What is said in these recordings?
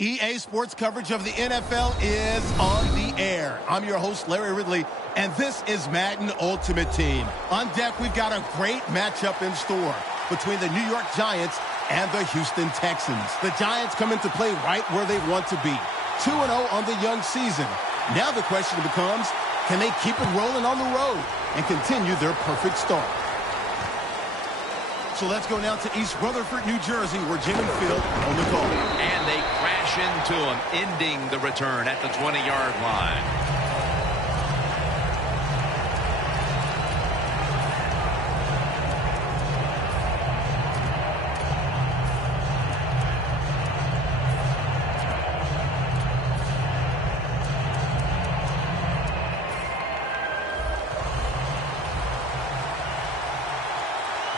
EA Sports coverage of the NFL is on the air. I'm your host, Larry Ridley, and this is Madden Ultimate Team. On deck, we've got a great matchup in store between the New York Giants and the Houston Texans. The Giants come into play right where they want to be, 2-0 on the young season. Now the question becomes, can they keep it rolling on the road and continue their perfect start? So let's go now to East Rutherford, New Jersey, where Jim and Phil on the call. And they crash into him, ending the return at the 20-yard line.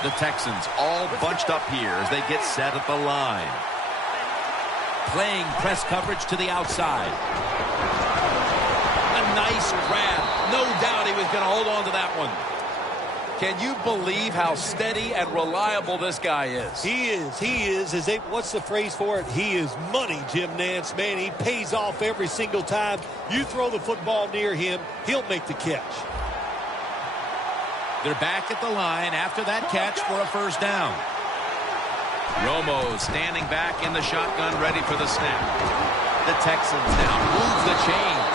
The Texans all bunched up here as they get set at the line. Playing press coverage to the outside. A nice grab. No doubt he was going to hold on to that one. Can you believe how steady and reliable this guy is? He is. What's the phrase for it? He is money, Jim Nantz. Man, he pays off every single time. You throw the football near him, he'll make the catch. They're back at the line after that catch for a first down. Romo standing back in the shotgun, ready for the snap. The Texans now move the chains.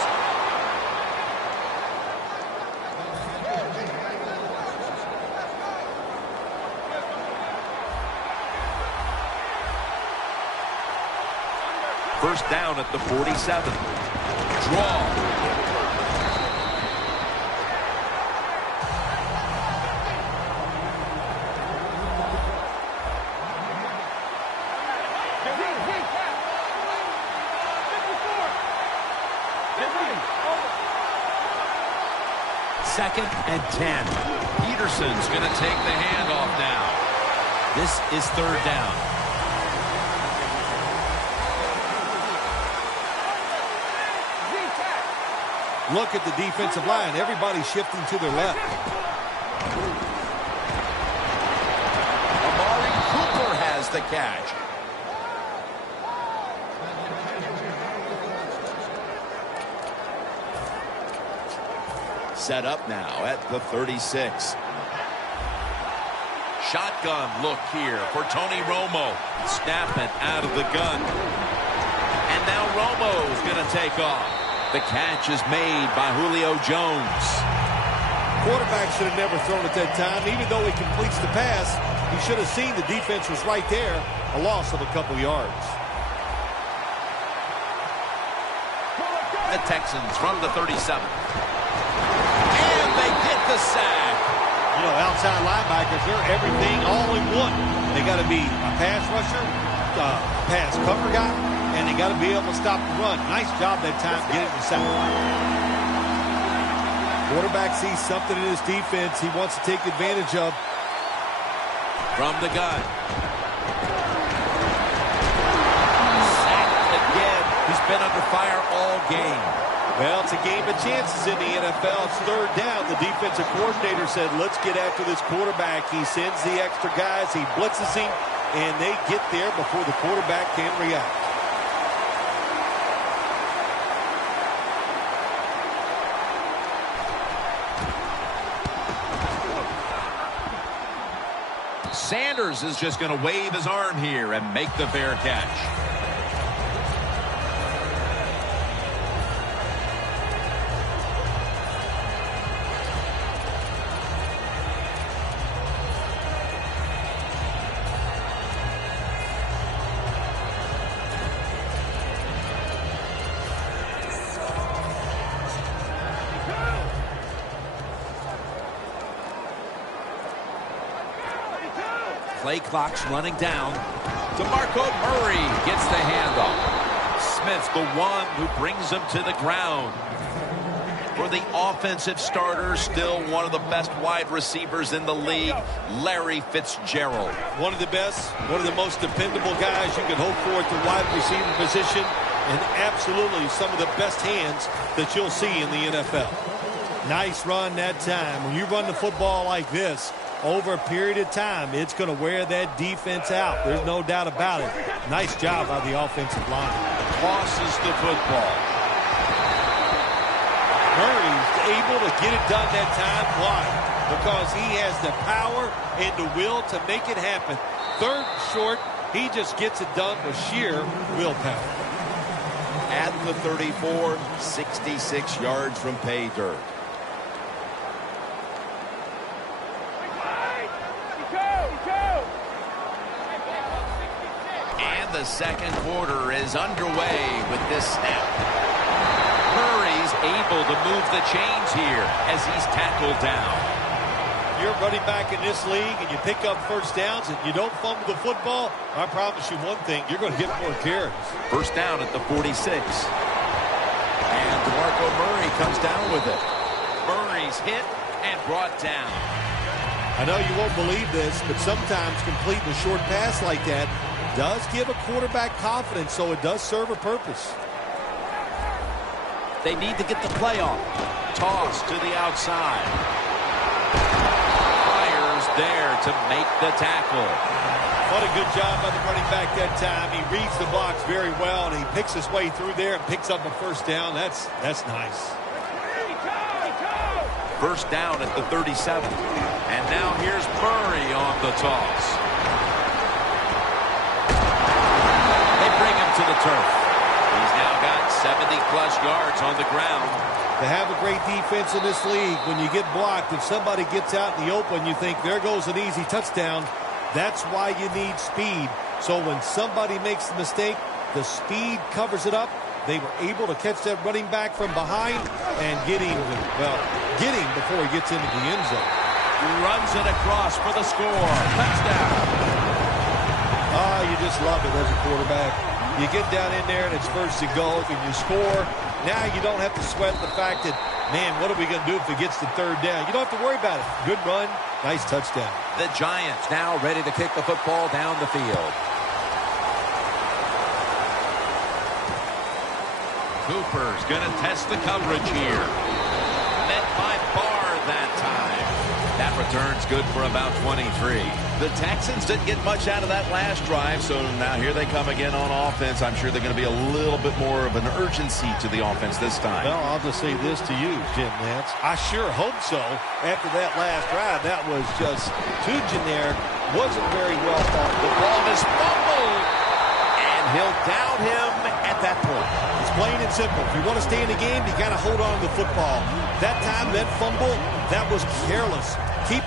First down at the 47. Draw. Second and 10. Peterson's going to take the handoff now. This is third down. Look at the defensive line. Everybody's shifting to their left. Amari Cooper has the catch. Set up now at the 36. Shotgun look here for Tony Romo. Snapping out of the gun. And now Romo's going to take off. The catch is made by Julio Jones. Quarterback should have never thrown at that time. Even though he completes the pass, he should have seen the defense was right there. A loss of a couple yards. The Texans from the 37. And they get the sack. You know, outside linebackers, they're everything all in one. They got to be a pass rusher, a pass cover guy, and they got to be able to stop the run. Nice job that time getting the sack. Quarterback sees something in his defense he wants to take advantage of. From the gun. Sacked again. He's been under fire all game. Well, it's a game of chances in the NFL. It's third down. The defensive coordinator said, let's get after this quarterback. He sends the extra guys. He blitzes him, and they get there before the quarterback can react. Sanders is just going to wave his arm here and make the fair catch. Play clock's running down. DeMarco Murray gets the handoff. Smith's the one who brings him to the ground. For the offensive starter, still one of the best wide receivers in the league, Larry Fitzgerald. One of the best, one of the most dependable guys you can hope for at the wide receiver position, and absolutely some of the best hands that you'll see in the NFL. Nice run that time. When you run the football like this, over a period of time, it's going to wear that defense out. There's no doubt about it. Nice job by the offensive line. tosses the football. Murray's able to get it done that time. Why? Because he has the power and the will to make it happen. Third and short, he just gets it done with sheer willpower. At the 34, 66 yards from pay dirt. And the second quarter is underway with this snap. Murray's able to move the chains here as he's tackled down. You're running back in this league and you pick up first downs and you don't fumble the football, I promise you one thing, you're going to get more carries. First down at the 46. And DeMarco Murray comes down with it. Murray's hit and brought down. I know you won't believe this, but sometimes completing a short pass like that does give a quarterback confidence, so it does serve a purpose. They need to get the play off. Toss to the outside. Fires there to make the tackle. What a good job by the running back that time. He reads the blocks very well, and he picks his way through there and picks up a first down. That's nice. First down at the 37. And now here's Murray on the toss. They bring him to the turf. He's now got 70-plus yards on the ground. To have a great defense in this league, when you get blocked, if somebody gets out in the open, you think, there goes an easy touchdown. That's why you need speed. So when somebody makes the mistake, the speed covers it up. They were able to catch that running back from behind and get him before he gets into the end zone. Runs it across for the score. Touchdown. Oh, you just love it as a quarterback. You get down in there and it's first and goal and you score. Now you don't have to sweat the fact that, man, what are we going to do if it gets to third down? You don't have to worry about it. Good run, nice touchdown. The Giants now ready to kick the football down the field. Cooper's going to test the coverage here. Met by Barr that time. That return's good for about 23. The Texans didn't get much out of that last drive, so now here they come again on offense. I'm sure they're going to be a little bit more of an urgency to the offense this time. Well, I'll just say this to you, Jim Nance. I sure hope so. After that last drive, that was just too generic. Wasn't very well thought. The ball is fumbled, and he'll down him at that point. It's plain and simple. If you want to stay in the game, you got to hold on to the football. That time, that fumble, that was careless. Keep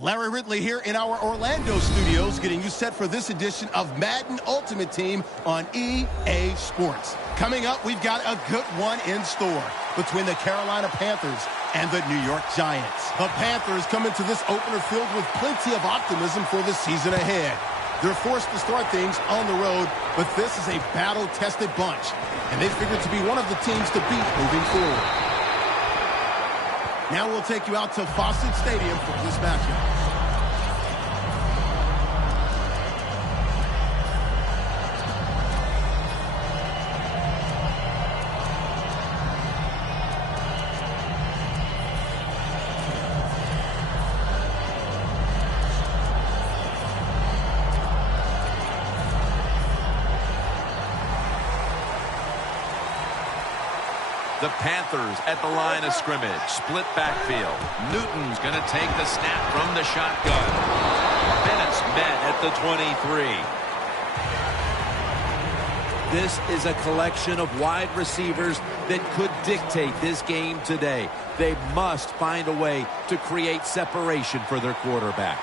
Larry Ridley here in our Orlando studios, getting you set for this edition of Madden Ultimate Team on EA Sports. Coming up, we've got a good one in store between the Carolina Panthers and the New York Giants. The Panthers come into this opener filled with plenty of optimism for the season ahead. They're forced to start things on the road, but this is a battle-tested bunch, and they figure to be one of the teams to beat moving forward. Now we'll take you out to Fawcett Stadium for this matchup. The Panthers at the line of scrimmage. Split backfield. Newton's going to take the snap from the shotgun. Bennett's met at the 23. This is a collection of wide receivers that could dictate this game today. They must find a way to create separation for their quarterback.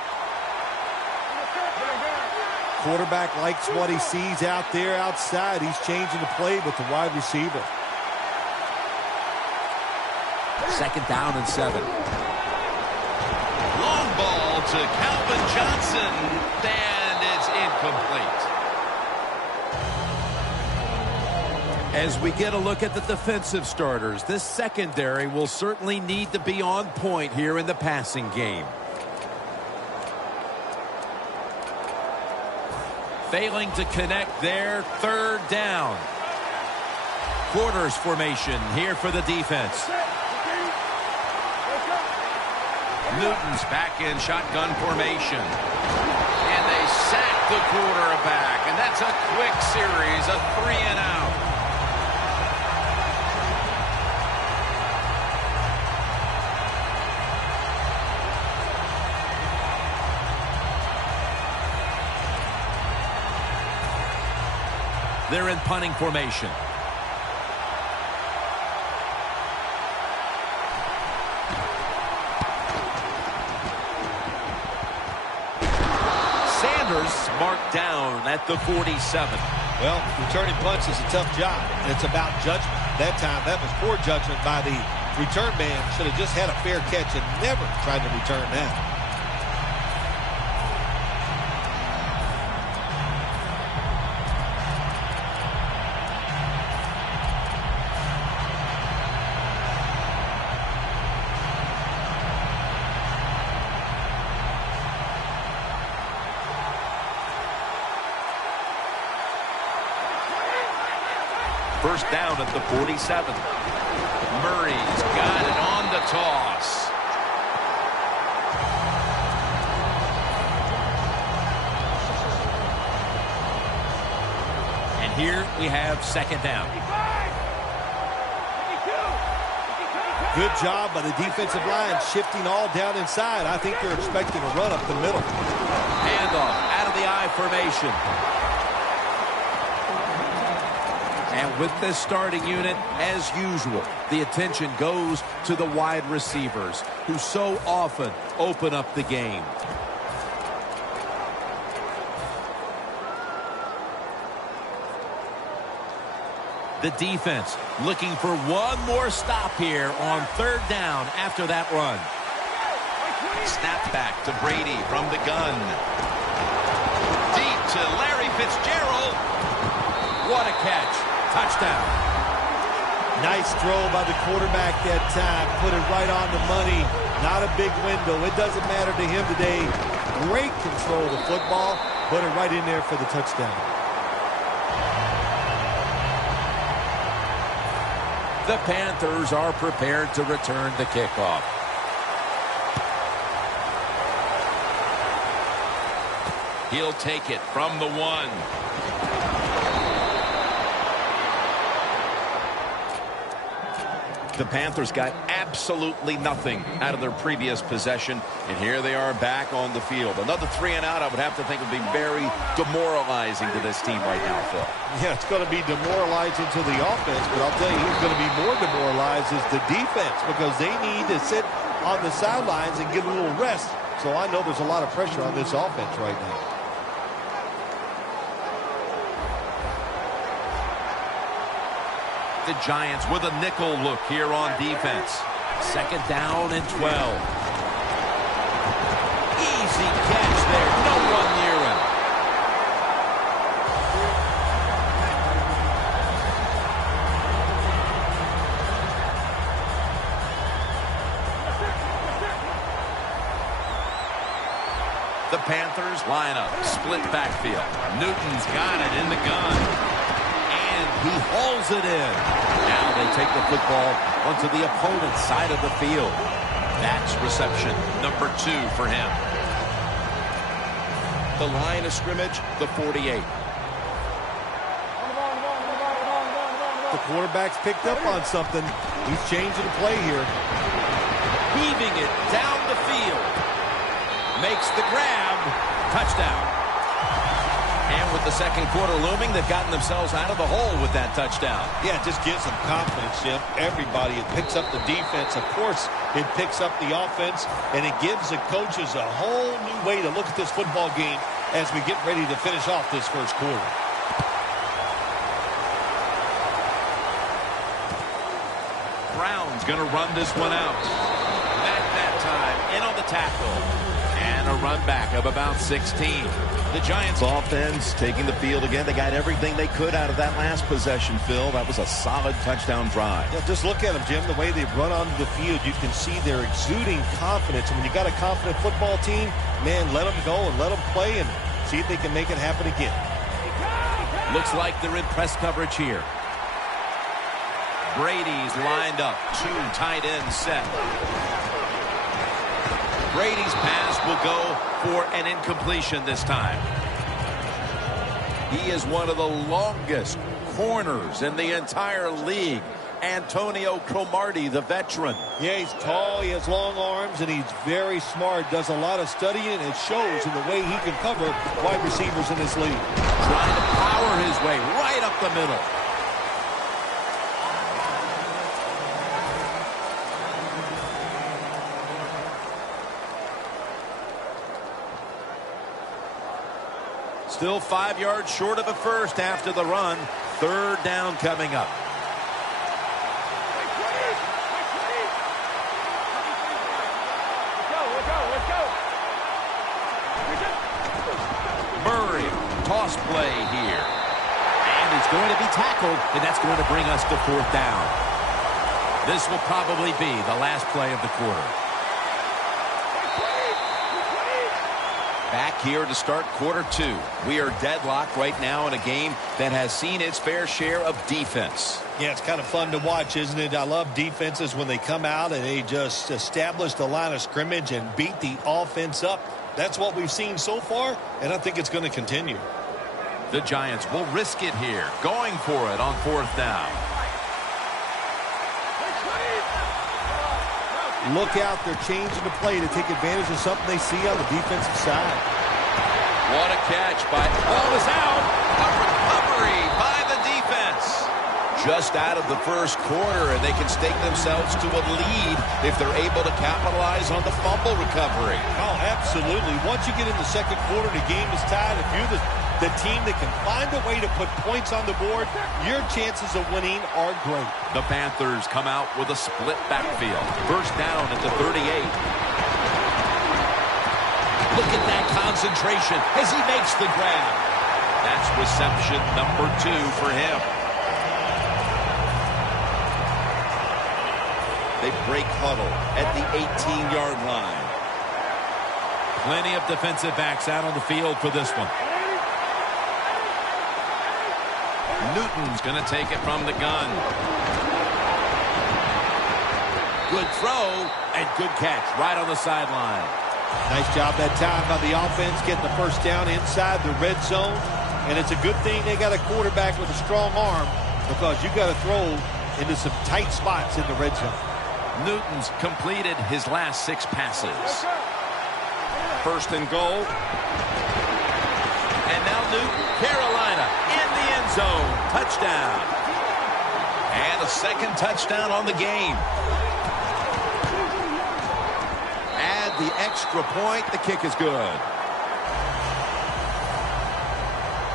Quarterback likes what he sees out there outside. He's changing the play with the wide receiver. 2nd down and 7. Long ball to Calvin Johnson, and it's incomplete. As we get a look at the defensive starters, this secondary will certainly need to be on point here in the passing game. Failing to connect there, 3rd down. Quarters formation here for the defense. Newton's back in shotgun formation. And they sack the quarterback. And that's a quick series of 3 and out. They're in punting formation. Marked down at the 47. Well, returning punts is a tough job, and it's about judgment. That time, that was poor judgment by the return man. Should have just had a fair catch and never tried to return that. First down at the 47. Murray's got it on the toss. And here we have 2nd down. Good job by the defensive line shifting all down inside. I think they're expecting a run up the middle. Handoff out of the I formation. And with this starting unit, as usual, the attention goes to the wide receivers, who so often open up the game. The defense looking for one more stop here on 3rd down after that run. Snap back to Brady from the gun. Deep to Larry Fitzgerald. What a catch. Touchdown. Nice throw by the quarterback that time. Put it right on the money. Not a big window. It doesn't matter to him today. Great control of the football. Put it right in there for the touchdown. The Panthers are prepared to return the kickoff. He'll take it from the 1. The Panthers got absolutely nothing out of their previous possession, and here they are back on the field. Another 3 and out, I would have to think, would be very demoralizing to this team right now, Phil. Yeah, it's going to be demoralizing to the offense, but I'll tell you who's going to be more demoralized is the defense, because they need to sit on the sidelines and get a little rest So I know there's a lot of pressure on this offense right now. The Giants with a nickel look here on defense. Second down and 12. Easy catch there. No one near him. The Panthers line up. Split backfield. Newton's got it in the gun. And he hauls it in. Now they take the football onto the opponent's side of the field. That's reception number 2 for him. The line of scrimmage, the 48. The quarterback's picked up on something. He's changing the play here. Heaving it down the field. Makes the grab. Touchdown. And with the second quarter looming, they've gotten themselves out of the hole with that touchdown. Yeah, it just gives them confidence, Jim. Everybody, it picks up the defense. Of course, it picks up the offense, and it gives the coaches a whole new way to look at this football game as we get ready to finish off this first quarter. Brown's going to run this one out. That time, in on the tackle. And a run back of about 16. The Giants offense taking the field again. They got everything they could out of that last possession, Phil. That was a solid touchdown drive. Yeah, just look at them, Jim. The way they run onto the field, you can see they're exuding confidence. And when you got a confident football team, man, let them go and let them play and see if they can make it happen again. Looks like they're in press coverage here. Brady's lined up. 2 tight ends set. Brady's pass will go for an incompletion this time. He is one of the longest corners in the entire league. Antonio Cromartie, the veteran. Yeah, he's tall, he has long arms, and he's very smart. Does a lot of studying, and it shows in the way he can cover wide receivers in this league. Trying to power his way right up the middle. Still 5 yards short of a first after the run. Third down coming up. Murray, toss play here. And he's going to be tackled, and that's going to bring us to 4th down. This will probably be the last play of the quarter. Back here to start quarter 2. We are deadlocked right now in a game that has seen its fair share of defense. Yeah, it's kind of fun to watch, isn't it? I love defenses when they come out and they just establish the line of scrimmage and beat the offense up. That's what we've seen so far, and I think it's going to continue. The Giants will risk it here, going for it on 4th down. Look out, they're changing the play to take advantage of something they see on the defensive side. What a catch by... Ball is out. A recovery by the defense. Just out of the first quarter, and they can stake themselves to a lead if they're able to capitalize on the fumble recovery. Oh, absolutely. Once you get in the second quarter, the game is tied. If you're the team that can find a way to put points on the board, your chances of winning are great. The Panthers come out with a split backfield. First down at the 38. Look at that concentration as he makes the grab. That's reception number 2 for him. They break huddle at the 18-yard line. Plenty of defensive backs out on the field for this one. Newton's going to take it from the gun. Good throw and good catch right on the sideline. Nice job that time by the offense, getting the first down inside the red zone. And it's a good thing they got a quarterback with a strong arm, because you got to throw into some tight spots in the red zone. Newton's completed his last 6 passes. First and goal. And now Newton, Carolina, in the end zone. Touchdown. And a second touchdown on the game. Add the extra point. The kick is good.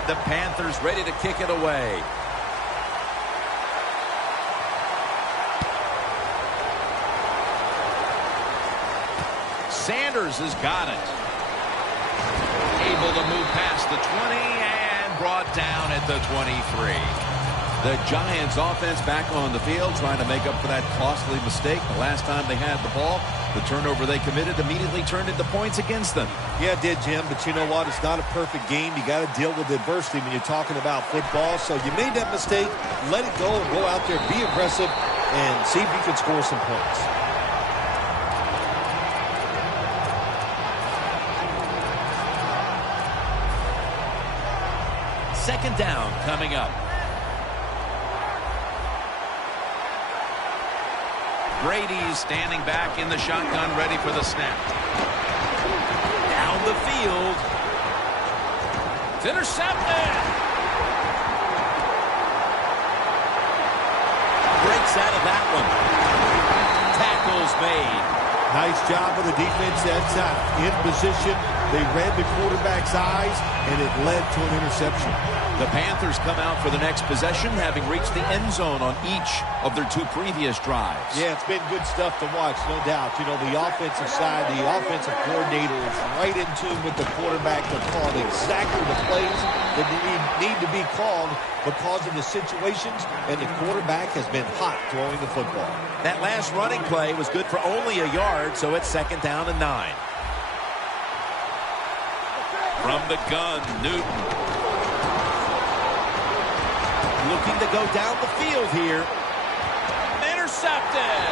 The Panthers ready to kick it away. Sanders has got it. Able to move past the 20 and brought down at the 23. The Giants offense back on the field trying to make up for that costly mistake. The last time they had the ball, the turnover they committed immediately turned into points against them. Yeah, it did, Jim, but you know what? It's not a perfect game. You got to deal with adversity when you're talking about football. So you made that mistake, let it go, and go out there, be aggressive, and see if you can score some points. Second down coming up. Brady's standing back in the shotgun, ready for the snap. Down the field. It's intercepted. Breaks out of that one. Tackles made. Nice job of the defense that time. In position, they read the quarterback's eyes, and it led to an interception. The Panthers come out for the next possession, having reached the end zone on each of their two previous drives. Yeah, it's been good stuff to watch, no doubt. You know, the offensive side, the offensive coordinator is right in tune with the quarterback to call exactly the plays that need to be called because of the situations, and the quarterback has been hot throwing the football. That last running play was good for only a yard, so it's 2nd down and 9. From the gun, Newton. Looking to go down the field here. Intercepted.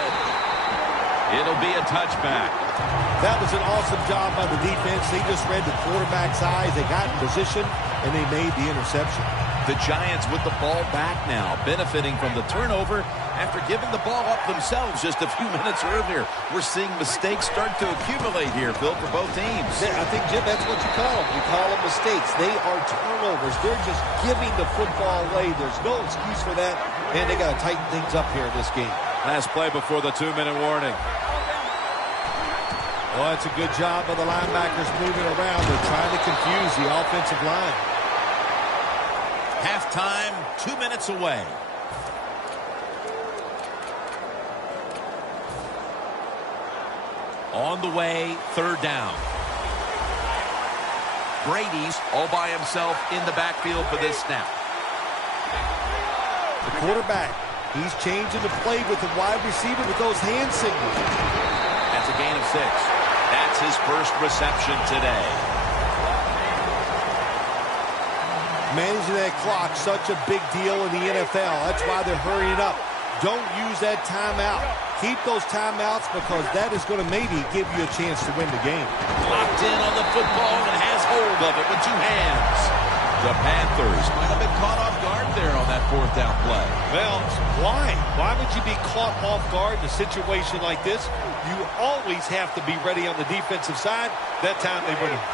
It'll be a touchback. That was an awesome job by the defense. They just read the quarterback's eyes. They got in position, and they made the interception. The Giants with the ball back now, benefiting from the turnover after giving the ball up themselves just a few minutes earlier. We're seeing mistakes start to accumulate here, Phil, for both teams. I think, Jim, that's what you call them. You call them mistakes. They are turnovers. They're just giving the football away. There's no excuse for that, and they got to tighten things up here in this game. Last play before the 2-minute warning. Well, that's a good job of the linebackers moving around. They're trying to confuse the offensive line. Halftime, 2 minutes away. On the way, 3rd down. Brady's all by himself in the backfield for this snap. The quarterback, he's changing the play with the wide receiver with those hand signals. That's a gain of 6. That's his first reception today. Managing that clock, such a big deal in the NFL. That's why they're hurrying up. Don't use that timeout. Keep those timeouts because that is going to maybe give you a chance to win the game. Locked in on the football and has hold of it with 2 hands. The Panthers might have been caught off guard there on that 4th down play. Well, why? Why would you be caught off guard in a situation like this? You always have to be ready on the defensive side. That time they wouldn't.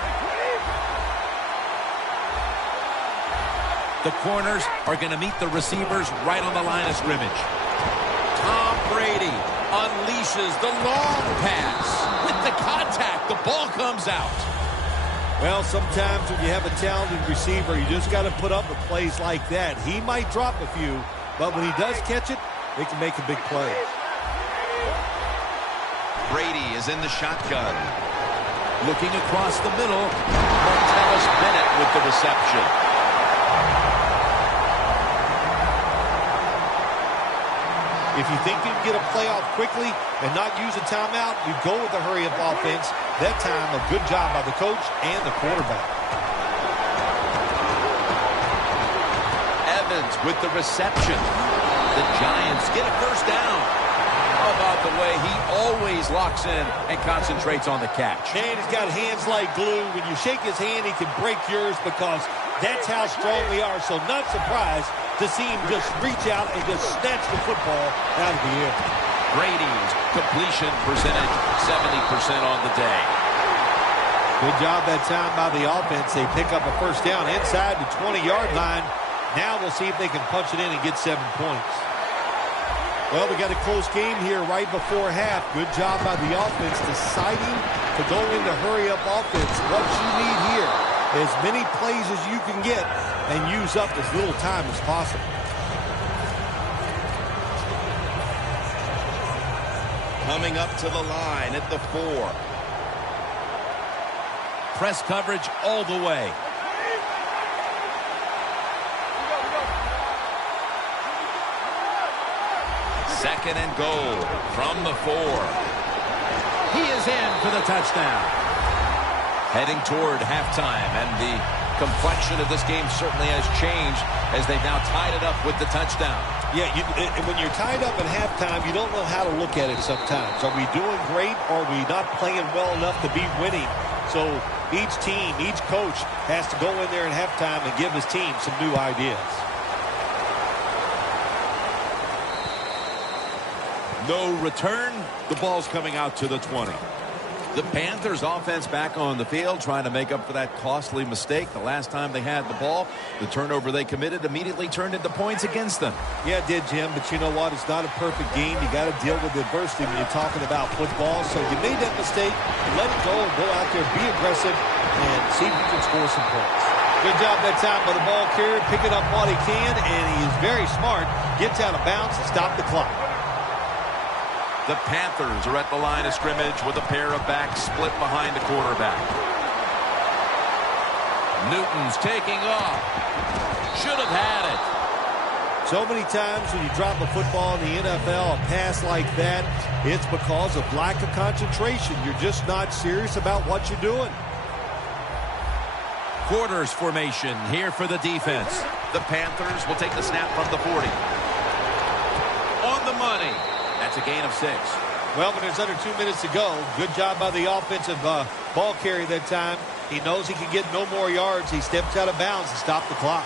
The corners are going to meet the receivers right on the line of scrimmage. Tom Brady unleashes the long pass. With the contact, the ball comes out. Well, sometimes when you have a talented receiver, you just got to put up with plays like that. He might drop a few, but when he does catch it, they can make a big play. Brady is in the shotgun. Looking across the middle, Martellus Bennett with the reception. If you think you can get a play off quickly and not use a timeout, you go with the hurry-up offense. That time, a good job by the coach and the quarterback. Evans with the reception. The Giants get a first down. How about the way he always locks in and concentrates on the catch? And he's got hands like glue. When you shake his hand, he can break yours because that's how strong they are. So not surprised to see him just reach out and just snatch the football out of the air. Brady's completion percentage, 70% on the day. Good job that time by the offense. They pick up a first down inside the 20-yard line. Now we'll see if they can punch it in and get 7 points. Well, we got a close game here right before half. Good job by the offense deciding to go into hurry-up offense. What you need here, as many plays as you can get and use up as little time as possible. Coming up to the line at the 4. Press coverage all the way. Second and goal from the 4. He is in for the touchdown. Heading toward halftime, and the complexion of this game certainly has changed as they've now tied it up with the touchdown. Yeah, when you're tied up at halftime, you don't know how to look at it sometimes. Are we doing great, or are we not playing well enough to be winning? So each team, each coach has to go in there at halftime and give his team some new ideas. No return. The ball's coming out to the 20. The Panthers offense back on the field trying to make up for that costly mistake. The last time they had the ball, the turnover they committed immediately turned into points against them. Yeah, it did, Jim, but you know what? It's not a perfect game. You got to deal with adversity when you're talking about football. So you made that mistake, let it go, and go out there, be aggressive, and see if you can score some points. Good job that time by the ball carrier, picking up what he can, and he is very smart. Gets out of bounds and stop the clock. The Panthers are at the line of scrimmage with a pair of backs split behind the quarterback. Newton's taking off. Should have had it. So many times when you drop a football in the NFL, a pass like that, it's because of lack of concentration. You're just not serious about what you're doing. Quarters formation here for the defense. The Panthers will take the snap from the 40. On the money. That's a gain of 6. Well, when there's under 2 minutes to go, good job by the offensive ball carrier that time. He knows he can get no more yards. He steps out of bounds to stop the clock.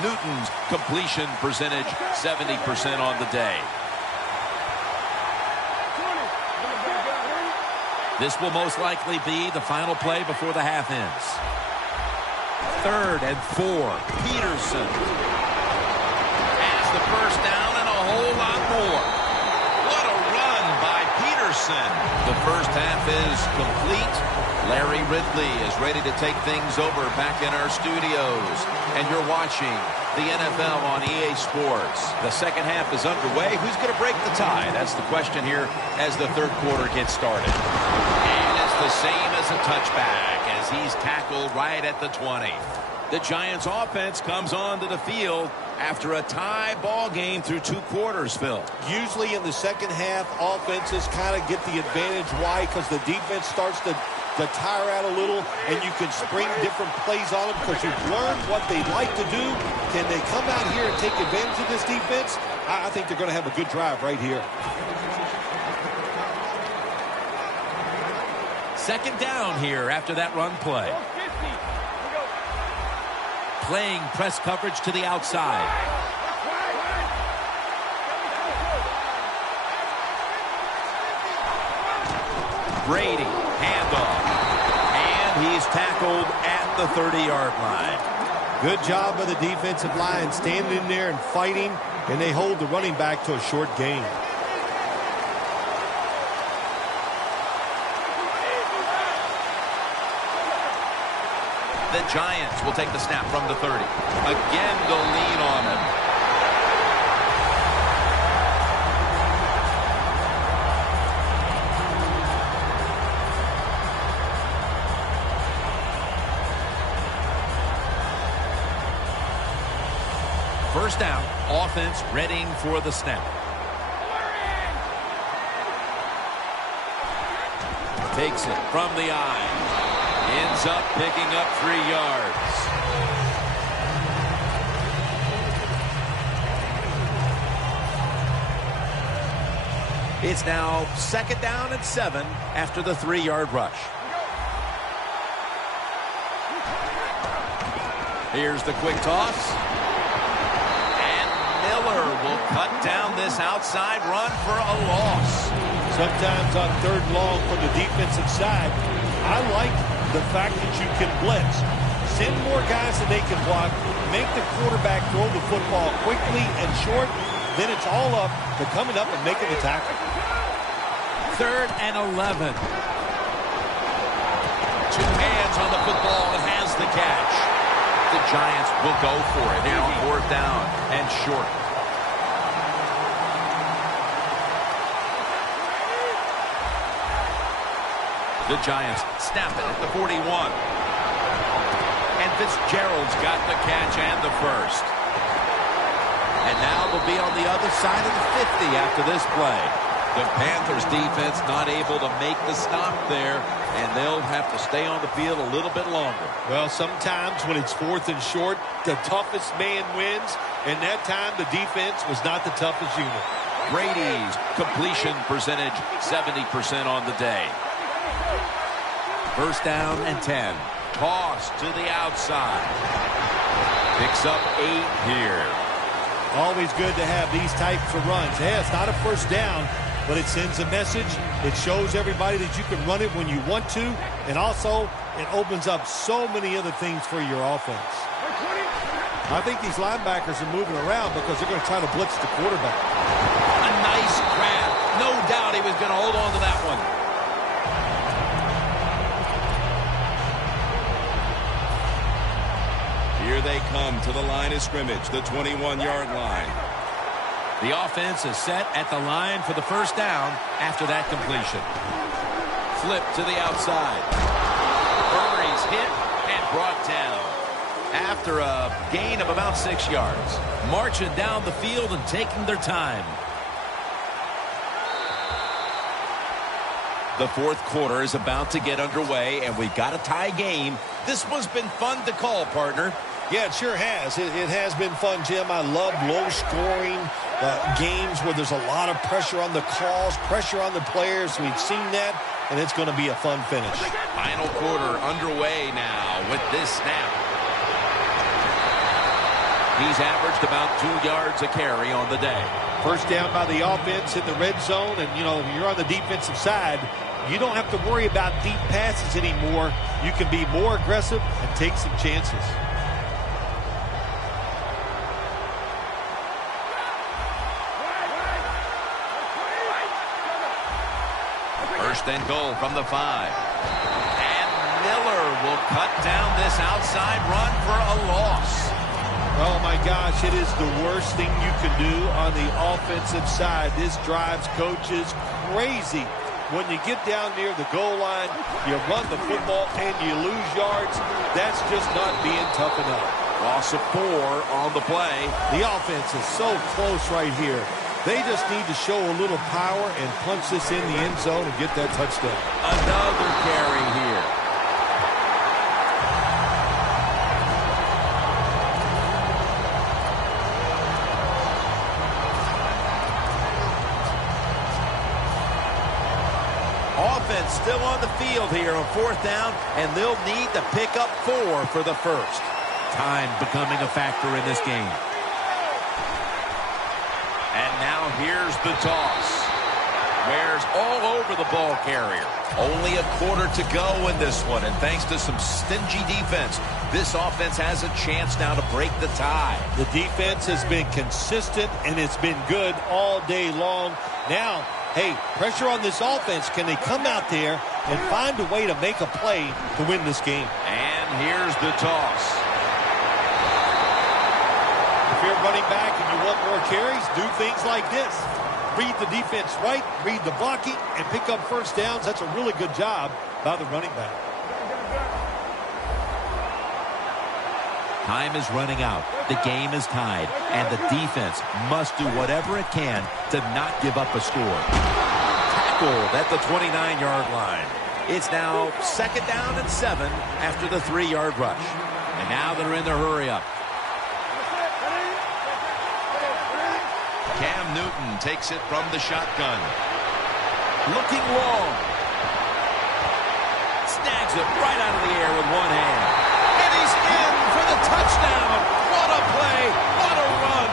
Newton's completion percentage, 70% on the day. This will most likely be the final play before the half ends. 3rd and 4. Peterson has the first down and a whole lot more. The first half is complete. Larry Ridley is ready to take things over back in our studios. And you're watching the NFL on EA Sports. The second half is underway. Who's going to break the tie? That's the question here as the third quarter gets started. And it's the same as a touchback as he's tackled right at the 20. The Giants offense comes onto the field after a tie ball game through 2 quarters, Phil. Usually in the second half, offenses kind of get the advantage. Why? Because the defense starts to tire out a little, and you can spring different plays on them because you've learned what they like to do. Can they come out here and take advantage of this defense? I think they're going to have a good drive right here. Second down here after that run play. Playing press coverage to the outside. Brady, handoff. And he's tackled at the 30-yard line. Good job by the defensive line standing in there and fighting, and they hold the running back to a short gain. The Giants will take the snap from the 30. Again, they'll lean on him. First down, offense readying for the snap. Takes it from the eye. Ends up picking up 3 yards. It's now second down and 7 after the 3-yard rush. Here's the quick toss. And Miller will cut down this outside run for a loss. Sometimes on 3rd and long from the defensive side, I like the fact that you can blitz. Send more guys that they can block. Make the quarterback throw the football quickly and short. then it's all up to coming up and making the tackle. 3rd and 11. 2 hands on the football and has the catch. The Giants will go for it here on 4th down and short. The Giants snap it at the 41. And Fitzgerald's got the catch and the first. And now they'll be on the other side of the 50 after this play. The Panthers defense not able to make the stop there, and they'll have to stay on the field a little bit longer. Well, sometimes when it's 4th and short, the toughest man wins, and that time the defense was not the toughest unit. Brady's completion percentage, 70% on the day. 1st down and 10. Toss to the outside. Picks up 8 here. Always good to have these types of runs. Yeah, it's not a 1st down, but it sends a message. It shows everybody that you can run it when you want to, and also it opens up so many other things for your offense. I think these linebackers are moving around because they're going to try to blitz the quarterback. A nice grab. No doubt he was going to hold on to that one. Here they come to the line of scrimmage, the 21-yard line. The offense is set at the line for the 1st down after that completion. Flip to the outside. Murray's hit and brought down after a gain of about 6 yards. Marching down the field and taking their time. The 4th quarter is about to get underway, and we've got a tie game. This one's been fun to call, partner. Yeah, it sure has. It has been fun, Jim. I love low-scoring games where there's a lot of pressure on the calls, pressure on the players. We've seen that, and it's going to be a fun finish. Final quarter underway now with this snap. He's averaged about 2 yards a carry on the day. 1st down by the offense in the red zone, and, you know, you're on the defensive side. You don't have to worry about deep passes anymore. You can be more aggressive and take some chances. 1st and goal from the 5. And Miller will cut down this outside run for a loss. Oh, my gosh, it is the worst thing you can do on the offensive side. This drives coaches crazy. When you get down near the goal line, you run the football and you lose yards. That's just not being tough enough. Loss of 4 on the play. The offense is so close right here. They just need to show a little power and punch this in the end zone and get that touchdown. Another carry here. Offense still on the field here on 4th down, and they'll need to pick up 4 for the 1st. Time becoming a factor in this game. And now here's the toss. Wears all over the ball carrier. Only a quarter to go in this one, and thanks to some stingy defense, this offense has a chance now to break the tie. The defense has been consistent, and it's been good all day long. Now, hey, pressure on this offense. Can they come out there and find a way to make a play to win this game? And here's the toss. If you're running back and you want more carries, do things like this. Read the defense right, read the blocking, and pick up 1st downs. That's a really good job by the running back. Time is running out. The game is tied, and the defense must do whatever it can to not give up a score. Tackled at the 29-yard line. It's now 2nd down and 7 after the 3-yard rush. And now they're in the hurry-up. Cam Newton takes it from the shotgun. Looking long. Snags it right out of the air with one hand. And he's in for the touchdown. What a play. What a run.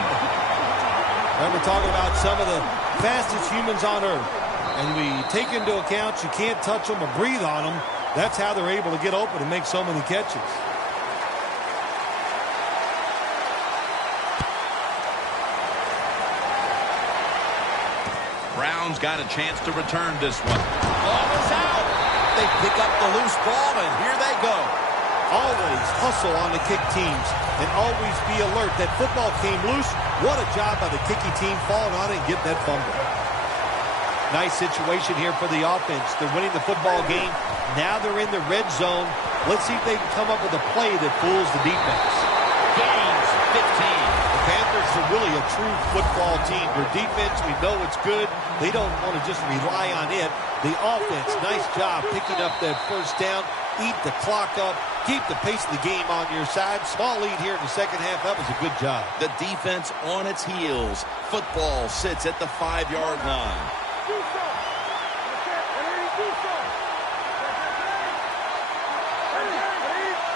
Remember talking about some of the fastest humans on earth. And we take into account you can't touch them or breathe on them. That's how they're able to get open and make so many catches. Brown's got a chance to return this one. Ball is out. They pick up the loose ball, and here they go. Always hustle on the kick teams and always be alert. That football came loose. What a job by the kicking team falling on it and getting that fumble. Nice situation here for the offense. They're winning the football game. Now they're in the red zone. Let's see if they can come up with a play that fools the defense. Gains 15. The Panthers are really a true football team. Their defense, we know it's good. They don't want to just rely on it. The offense, nice job picking up that first down. Eat the clock up. Keep the pace of the game on your side. Small lead here in the second half. That was a good job. The defense on its heels. Football sits at the 5-yard line.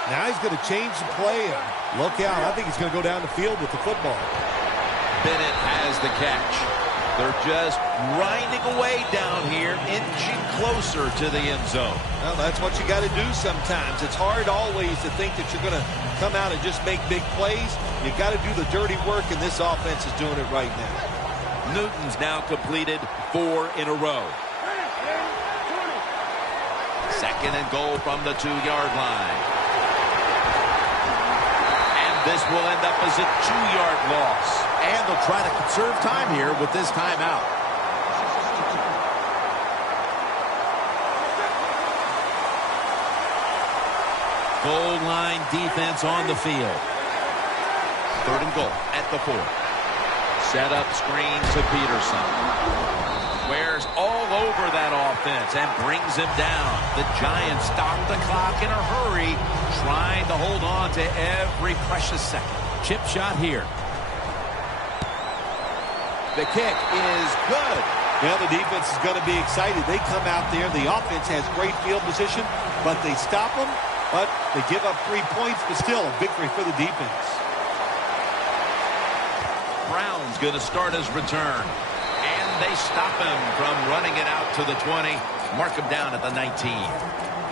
Now he's going to change the play. Look out. I think he's going to go down the field with the football. Bennett has the catch. They're just grinding away down here, inching closer to the end zone. Well, that's what you got to do sometimes. It's hard always to think that you're going to come out and just make big plays. You got to do the dirty work, and this offense is doing it right now. Newton's now completed 4 in a row. Second and goal from the 2-yard line. This will end up as a 2-yard loss. And they'll try to conserve time here with this timeout. Goal line defense on the field. Third and goal at the 4. Set up screen to Peterson. Wears all over that offense and brings him down. The Giants stop the clock in a hurry, trying to hold on to every precious second. Chip shot here. The kick is good. Yeah, the defense is going to be excited. They come out there. The offense has great field position, but they stop them. But they give up 3 points, but still a victory for the defense. Brown's going to start his return. And they stop him from running it out to the 20. Mark him down at the 19.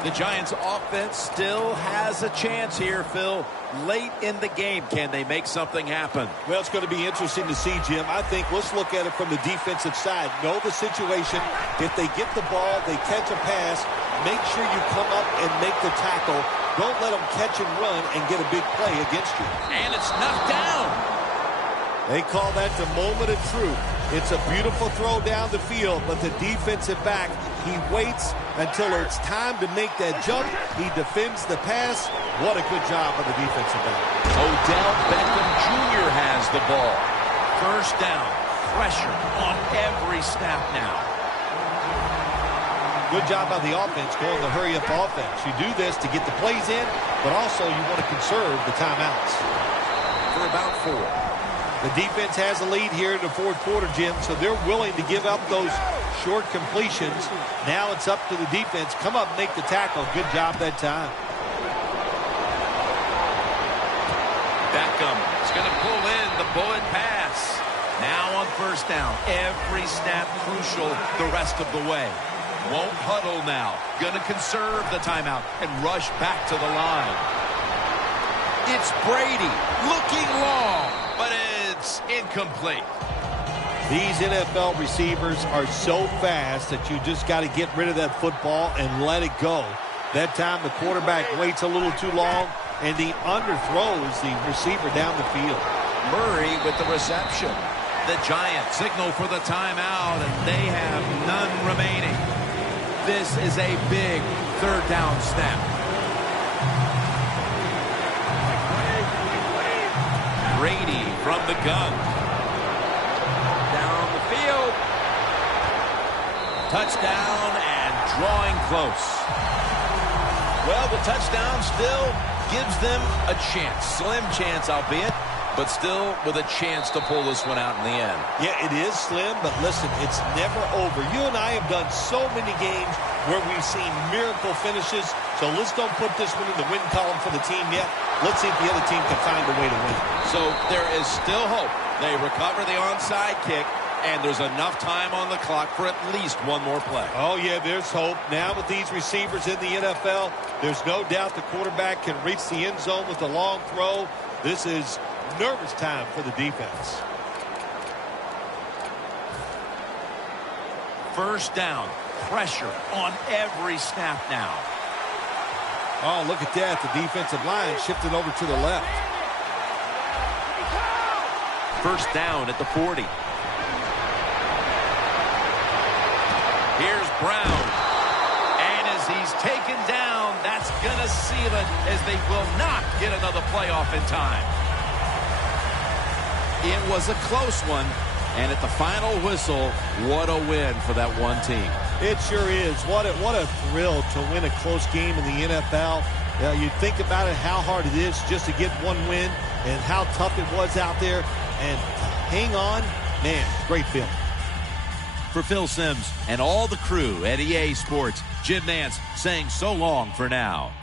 The Giants offense still has a chance here, Phil. Late in the game, can they make something happen? Well, it's going to be interesting to see, Jim. I think let's look at it from the defensive side. Know the situation. If they get the ball, they catch a pass, make sure you come up and make the tackle. Don't let them catch and run and get a big play against you. And it's knocked down. They call that the moment of truth. It's a beautiful throw down the field, but the defensive back, he waits until it's time to make that jump. He defends the pass. What a good job by the defensive back. Odell Beckham Jr. has the ball. First down. Pressure on every snap now. Good job by the offense going the hurry-up offense. You do this to get the plays in, but also you want to conserve the timeouts. For about 4. The defense has a lead here in the fourth quarter, Jim, so they're willing to give up those short completions. Now it's up to the defense. Come up and make the tackle. Good job that time. Beckham is going to pull in the bullet pass. Now on first down. Every snap crucial the rest of the way. Won't huddle now. Going to conserve the timeout and rush back to the line. It's Brady looking long, but it's incomplete. These NFL receivers are so fast that you just got to get rid of that football and let it go. That time the quarterback waits a little too long, and he underthrows the receiver down the field. Murray with the reception. The Giants signal for the timeout, and they have none remaining. This is a big third down snap. Brady from the gun. Down the field. Touchdown and drawing close. Well, the touchdown still gives them a chance. Slim chance, albeit, but still with a chance to pull this one out in the end. Yeah, it is slim, but listen, it's never over. You and I have done so many games where we've seen miracle finishes, so let's don't put this one in the win column for the team yet. Let's see if the other team can find a way to win. So there is still hope. They recover the onside kick, and there's enough time on the clock for at least one more play. Oh, yeah, there's hope. Now with these receivers in the NFL, there's no doubt the quarterback can reach the end zone with a long throw. This is nervous time for the defense. First down. Pressure on every snap now. Oh, look at that. The defensive line shifted over to the left. First down at the 40. Here's Brown. And as he's taken down, that's going to seal it as they will not get another playoff in time. It was a close one. And at the final whistle, what a win for that one team. It sure is. What a thrill to win a close game in the NFL. You think about it, how hard it is just to get one win and how tough it was out there. And hang on, man, great feeling. For Phil Simms and all the crew at EA Sports, Jim Nantz saying so long for now.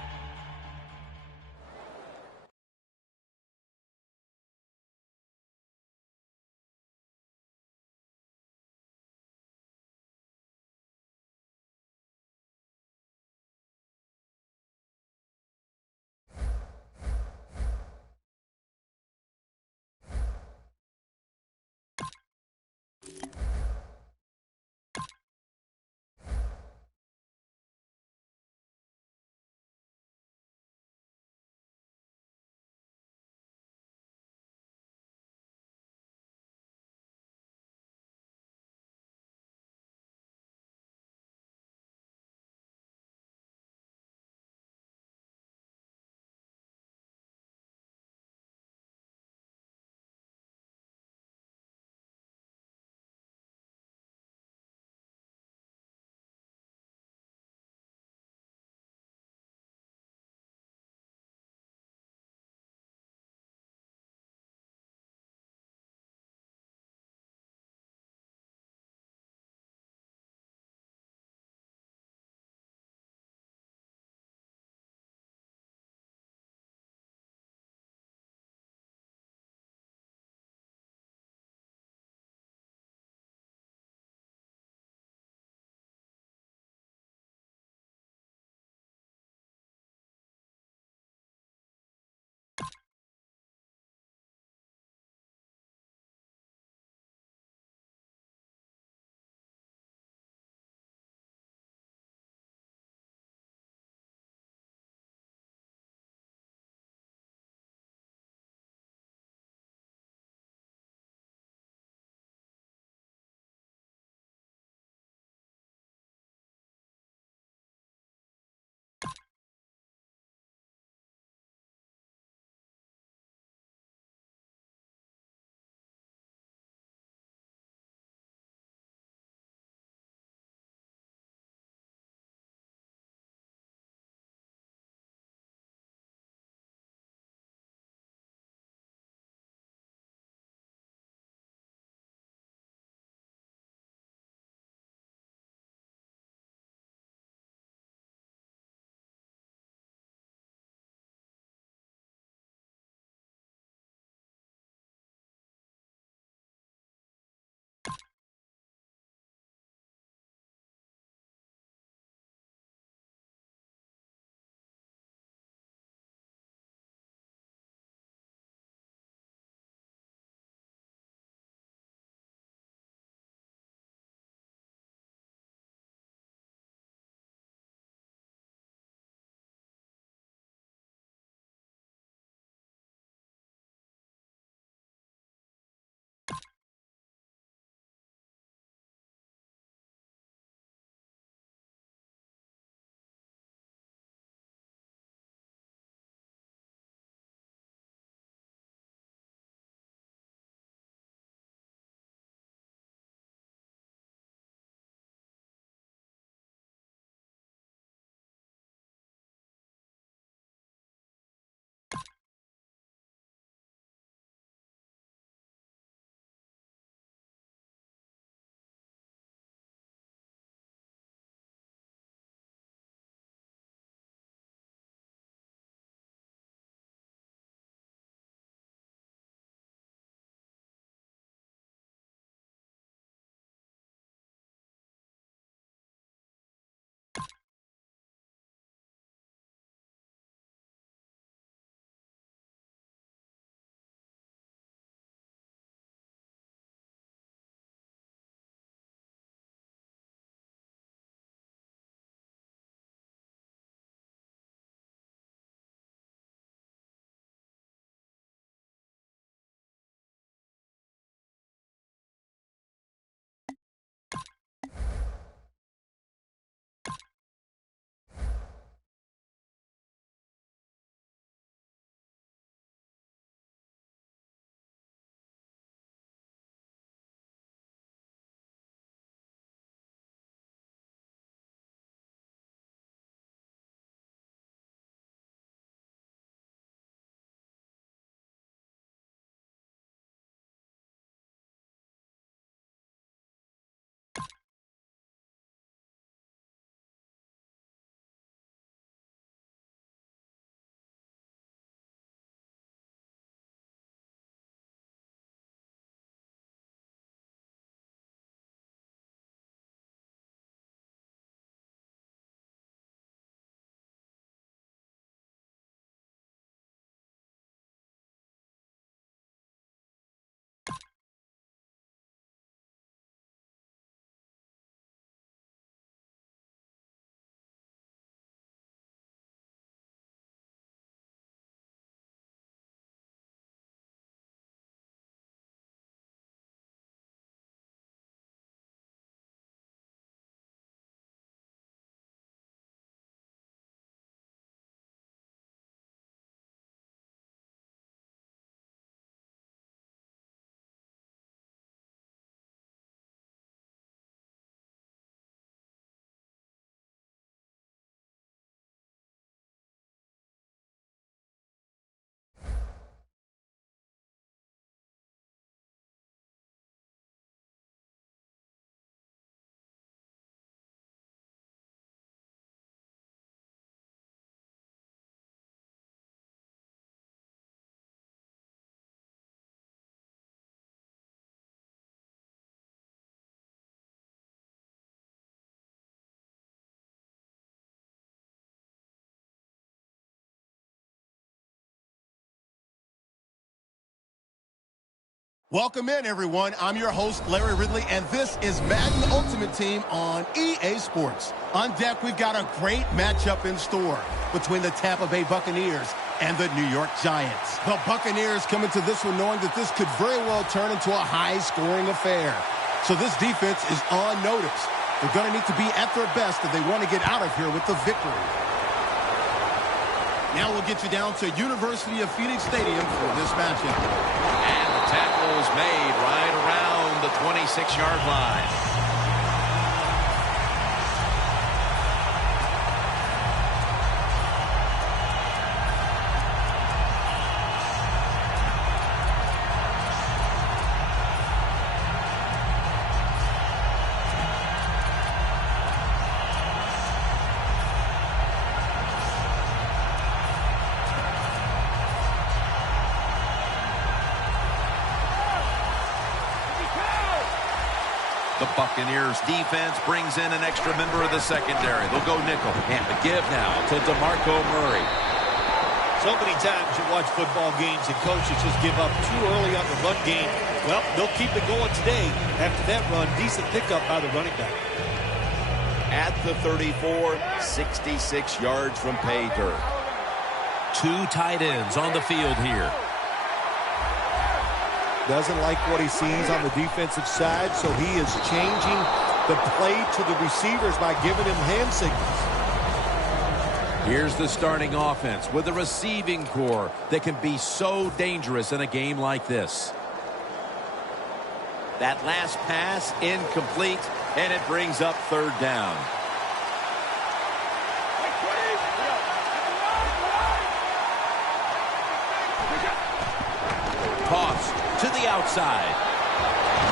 Welcome in, everyone. I'm your host, Larry Ridley, and this is Madden Ultimate Team on EA Sports. On deck, we've got a great matchup in store between the Tampa Bay Buccaneers and the New York Giants. The Buccaneers come into this one knowing that this could very well turn into a high-scoring affair. So this defense is on notice. They're going to need to be at their best if they want to get out of here with the victory. Now we'll get you down to University of Phoenix Stadium for this matchup. And the tackle is made right around the 26-yard line. The Buccaneers defense brings in an extra member of the secondary. They'll go nickel. And the give now to DeMarco Murray. So many times you watch football games and coaches just give up too early on the run game. Well, they'll keep it going today. After that run, decent pickup by the running back. At the 34, 66 yards from pay dirt. Two tight ends on the field here. Doesn't like what he sees on the defensive side, so he is changing the play to the receivers by giving him hand signals. Here's the starting offense with a receiving core that can be so dangerous in a game like this. That last pass incomplete, and it brings up third down. Toss to the outside.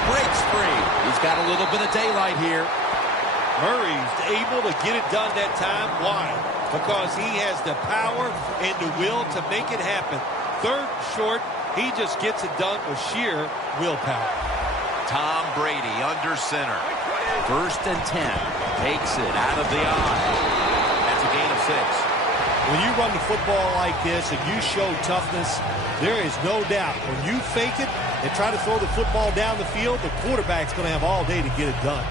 Breaks free. He's got a little bit of daylight here. Murray's able to get it done that time. Why? Because he has the power and the will to make it happen. Third and short, he just gets it done with sheer willpower. Tom Brady under center. 1st and 10. Takes it out of the eye. That's a gain of 6. When you run the football like this and you show toughness, there is no doubt when you fake it and try to throw the football down the field, the quarterback's going to have all day to get it done.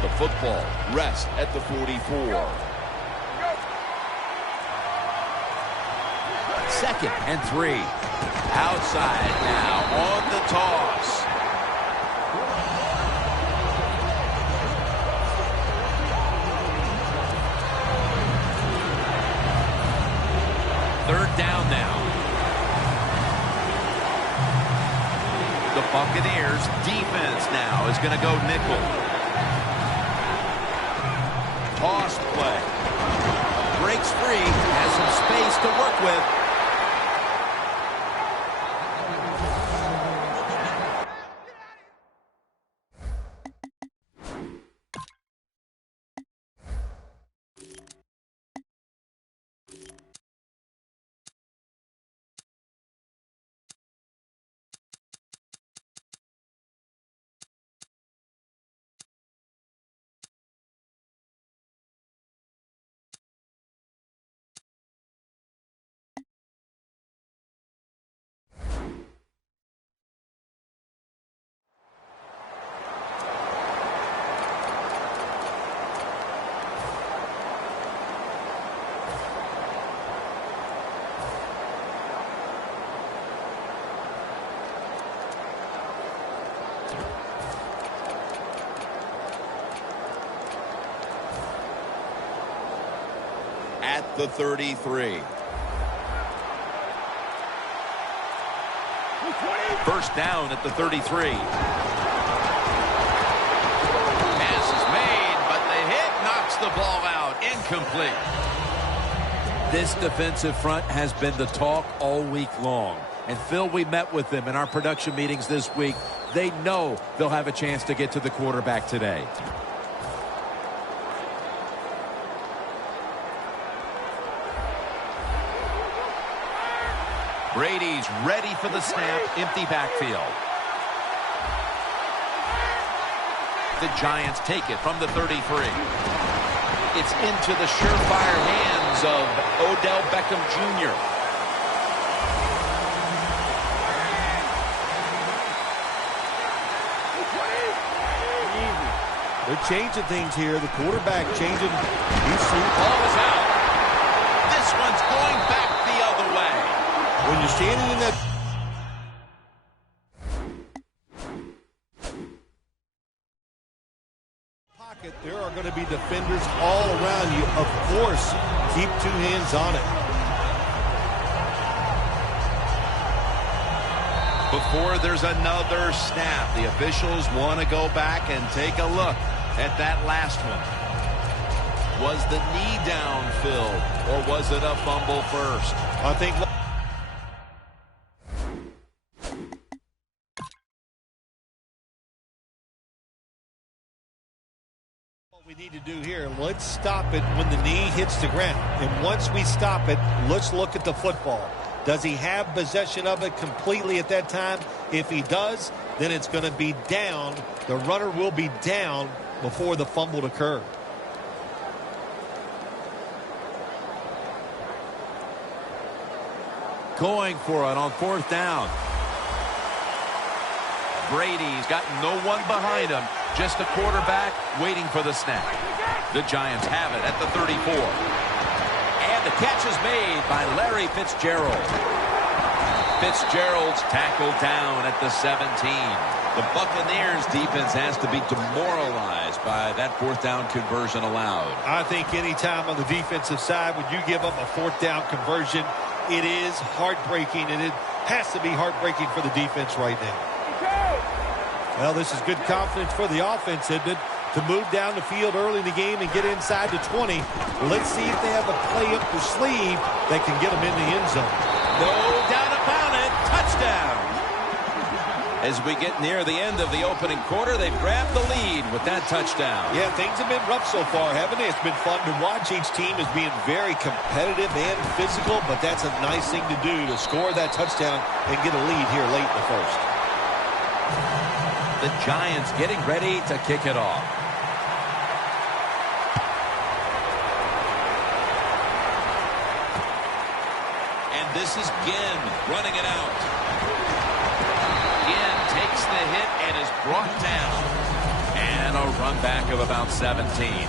The football rests at the 44. 2nd and 3. Outside now on the toss. Third down now. The Buccaneers defense now is going to go nickel. Toss play. Breaks free. Has some space to work with. At the 33. 1st down at the 33. Pass is made, but the hit knocks the ball out. Incomplete. This defensive front has been the talk all week long. And Phil, we met with them in our production meetings this week. They know they'll have a chance to get to the quarterback today. Brady's ready for the snap. Empty backfield. The Giants take it from the 33. It's into the surefire hands of Odell Beckham Jr. They're changing things here. The quarterback changing. Ball is out. This one's going back the other way. When you're standing in that pocket, there are going to be defenders all around you. Of course, keep two hands on it. Before there's another snap, the officials want to go back and take a look at that last one. Was the knee down, Phil, or was it a fumble first? I think what we need to do here, let's stop it when the knee hits the ground. And once we stop it, let's look at the football. Does he have possession of it completely at that time? If he does, then it's going to be down. The runner will be down before the fumble occurred. Going for it on fourth down. Brady's got no one behind him. Just a quarterback waiting for the snap. The Giants have it at the 34. And the catch is made by Larry Fitzgerald. Fitzgerald's tackled down at the 17. The Buccaneers defense has to be demoralized by that fourth down conversion allowed. I think any time on the defensive side when you give up a fourth down conversion, it is heartbreaking, and it has to be heartbreaking for the defense right now. Well, this is good confidence for the offense, isn't it? To move down the field early in the game and get inside the 20. Let's see if they have a play up their sleeve that can get them in the end zone. No doubt about it. Touchdown. As we get near the end of the opening quarter, they've grabbed the lead with that touchdown. Yeah, things have been rough so far, haven't they? It's been fun to watch. Each team is being very competitive and physical, but that's a nice thing to do, to score that touchdown and get a lead here late in the first. The Giants getting ready to kick it off. And this is Ginn running it out. Ginn takes the hit and is brought down. And a run back of about 17.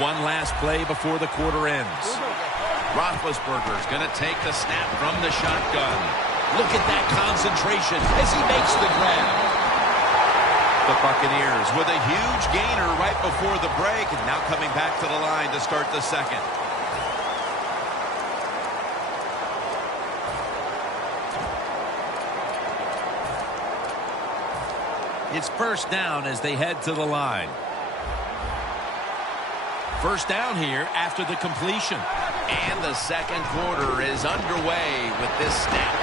One last play before the quarter ends. Roethlisberger's going to take the snap from the shotgun. Look at that concentration as he makes the grab. The Buccaneers with a huge gainer right before the break, and now coming back to the line to start the second. It's first down as they head to the line. First down here after the completion. And the second quarter is underway with this snap.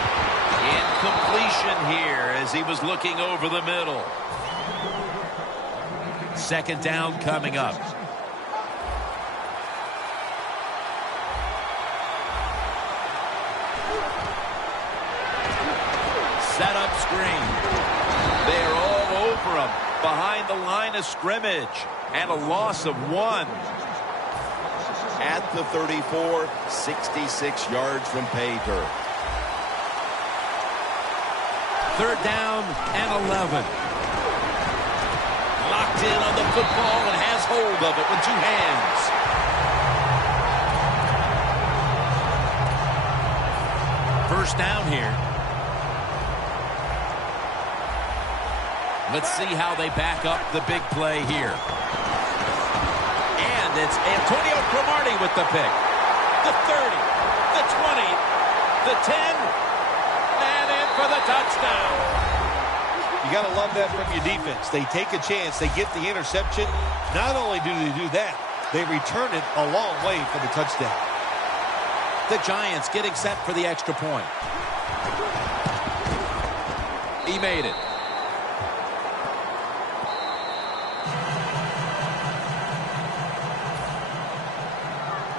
Incompletion here as he was looking over the middle. Second down coming up. Set up screen. They're all over him behind the line of scrimmage. And a loss of 1. At the 34, 66 yards from pay dirt. Third down and 11. Locked in on the football and has hold of it with two hands. First down here. Let's see how they back up the big play here. It's Antonio Cromartie with the pick. The 30, the 20, the 10, and in for the touchdown. You got to love that from your defense. They take a chance. They get the interception. Not only do they do that, they return it a long way for the touchdown. The Giants getting set for the extra point. He made it.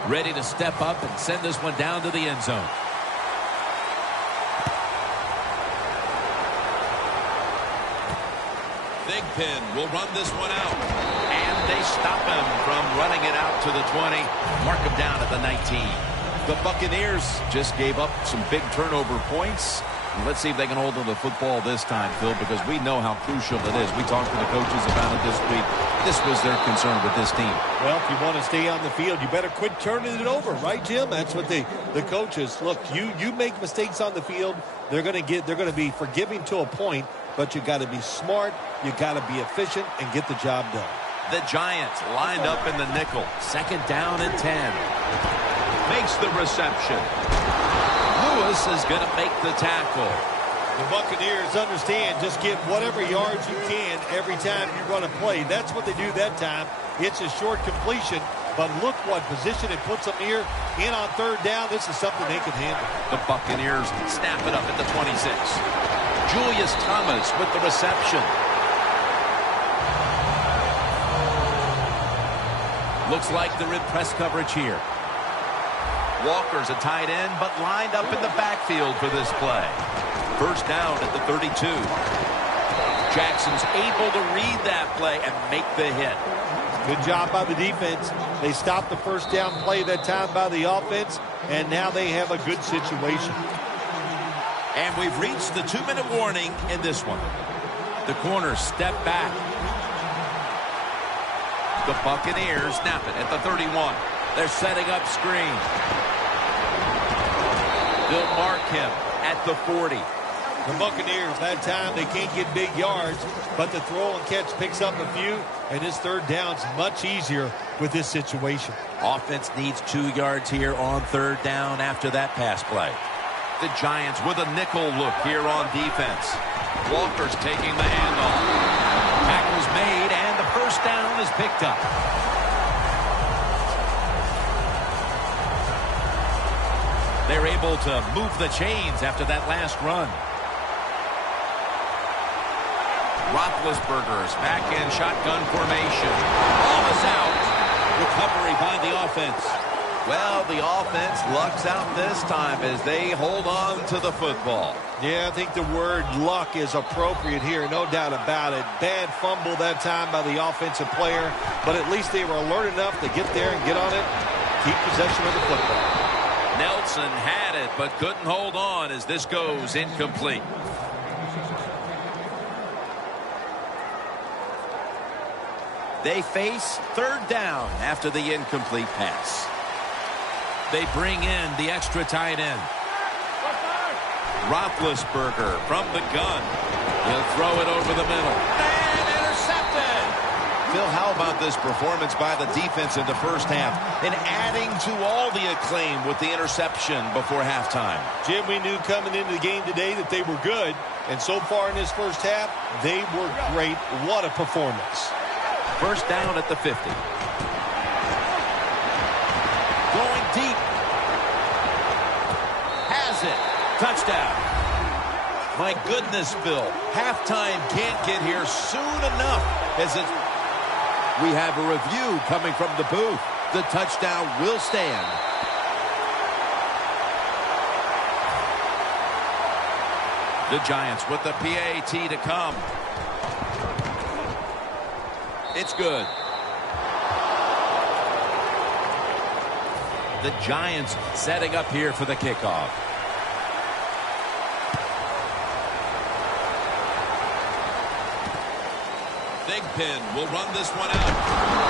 Ready to step up and send this one down to the end zone. Big Pin will run this one out. And they stop him from running it out to the 20. Mark him down at the 19. The Buccaneers just gave up some big turnover points. Let's see if they can hold on to the football this time, Phil, because we know how crucial it is. We talked to the coaches about it this week. This was their concern with this team. Well, if you want to stay on the field, you better quit turning it over, right, Jim? That's what the coaches look. You make mistakes on the field, they're going to be forgiving to a point, but you got to be smart, you got to be efficient, and get the job done. The Giants lined up in the nickel. 2nd down and 10. Makes the reception. Lewis is going to make the tackle. The Buccaneers understand, just get whatever yards you can every time you run a play. That's what they do that time. It's a short completion, but look what position it puts them here in on 3rd down. This is something they can handle. The Buccaneers snap it up at the 26. Julius Thomas with the reception. Looks like they're in press coverage here. Walker's a tight end, but lined up in the backfield for this play. 1st down at the 32. Jackson's able to read that play and make the hit. Good job by the defense. They stopped the 1st down play that time by the offense, and now they have a good situation. And we've reached the 2-minute warning in this one. The corners step back. The Buccaneers snap it at the 31. They're setting up screen. They'll mark him at the 40. The Buccaneers, that time, they can't get big yards, but the throw and catch picks up a few, and this 3rd down's much easier with this situation. Offense needs 2 yards here on 3rd down after that pass play. The Giants with a nickel look here on defense. Walker's taking the handoff. Tackle's made, and the 1st down is picked up. They're able to move the chains after that last run. Roethlisberger's back in shotgun formation. Ball is out. Recovery by the offense. Well, the offense lucks out this time as they hold on to the football. Yeah, I think the word luck is appropriate here, no doubt about it. Bad fumble that time by the offensive player, but at least they were alert enough to get there and get on it, keep possession of the football. Nelson had it, but couldn't hold on as this goes incomplete. They face 3rd down after the incomplete pass. They bring in the extra tight end. Roethlisberger from the gun. He'll throw it over the middle. And intercepted! Phil, how about this performance by the defense in the 1st half and adding to all the acclaim with the interception before halftime? Jim, we knew coming into the game today that they were good, and so far in this 1st half, they were great. What a performance. 1st down at the 50. Going deep. Has it. Touchdown. My goodness, Phil. Halftime can't get here soon enough as it's... We have a review coming from the booth. The touchdown will stand. The Giants with the PAT to come. It's good. The Giants setting up here for the kickoff. Big Pin will run this one out.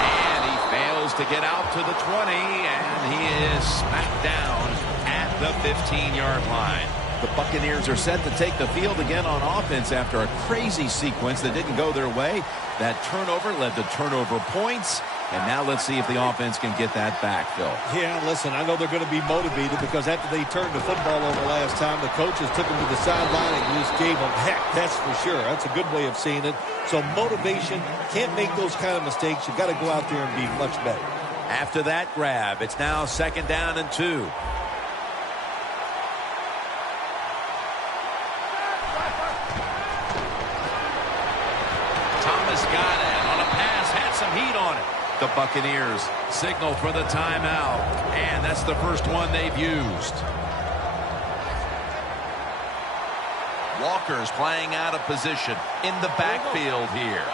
And he fails to get out to the 20, and he is smacked down at the 15-yard line. The Buccaneers are set to take the field again on offense after a crazy sequence that didn't go their way. That turnover led to turnover points. And now let's see if the offense can get that back, Phil. Yeah, listen, I know they're going to be motivated because after they turned the football over last time, the coaches took them to the sideline and just gave them heck, that's for sure. That's a good way of seeing it. So motivation, can't make those kind of mistakes. You've got to go out there and be much better. After that grab, it's now 2nd down and 2. Thomas got it on a pass, had some heat on it. The Buccaneers signal for the timeout, and that's the first one they've used. Walker's playing out of position in the backfield here.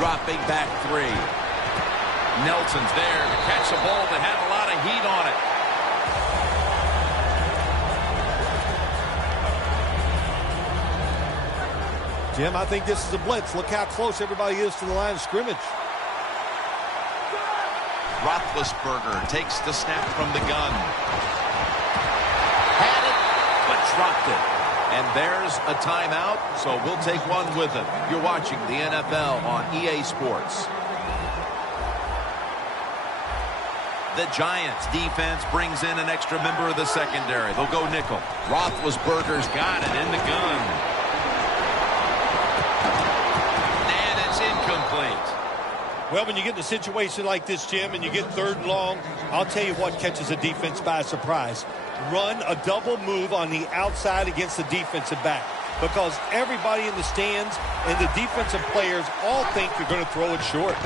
Dropping back 3. Nelson's there to catch a ball that had a lot of heat on it. Jim, I think this is a blitz. Look how close everybody is to the line of scrimmage. Roethlisberger takes the snap from the gun. Had it, but dropped it. And there's a timeout, so we'll take one with it. You're watching the NFL on EA Sports. The Giants defense brings in an extra member of the secondary. They'll go nickel. Roethlisberger's got it in the gun. And it's incomplete. Well, when you get in a situation like this, Jim, and you get 3rd and long, I'll tell you what catches a defense by surprise. Run a double move on the outside against the defensive back, because everybody in the stands and the defensive players all think you're going to throw it short.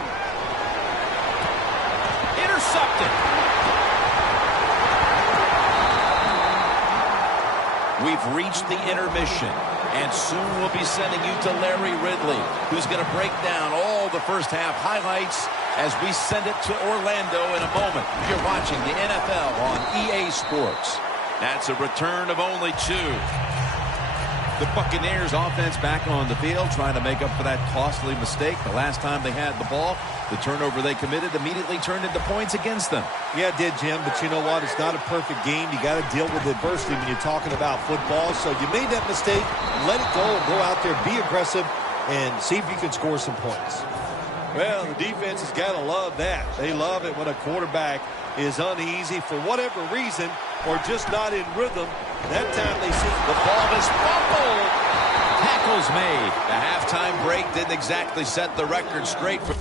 Intercepted. We've reached the intermission, and soon we'll be sending you to Larry Ridley, who's going to break down all the first half highlights as we send it to Orlando in a moment. You're watching the NFL on EA Sports. That's a return of only 2. The Buccaneers offense back on the field, trying to make up for that costly mistake. The last time they had the ball, the turnover they committed immediately turned into points against them. Yeah, it did, Jim, but you know what? It's not a perfect game. You got to deal with adversity when you're talking about football. So you made that mistake, let it go, and go out there, be aggressive, and see if you can score some points. Well, the defense has got to love that. They love it when a quarterback is uneasy for whatever reason or just not in rhythm. That time they see the ball is fumbled. Tackle's made. The halftime break didn't exactly set the record straight for...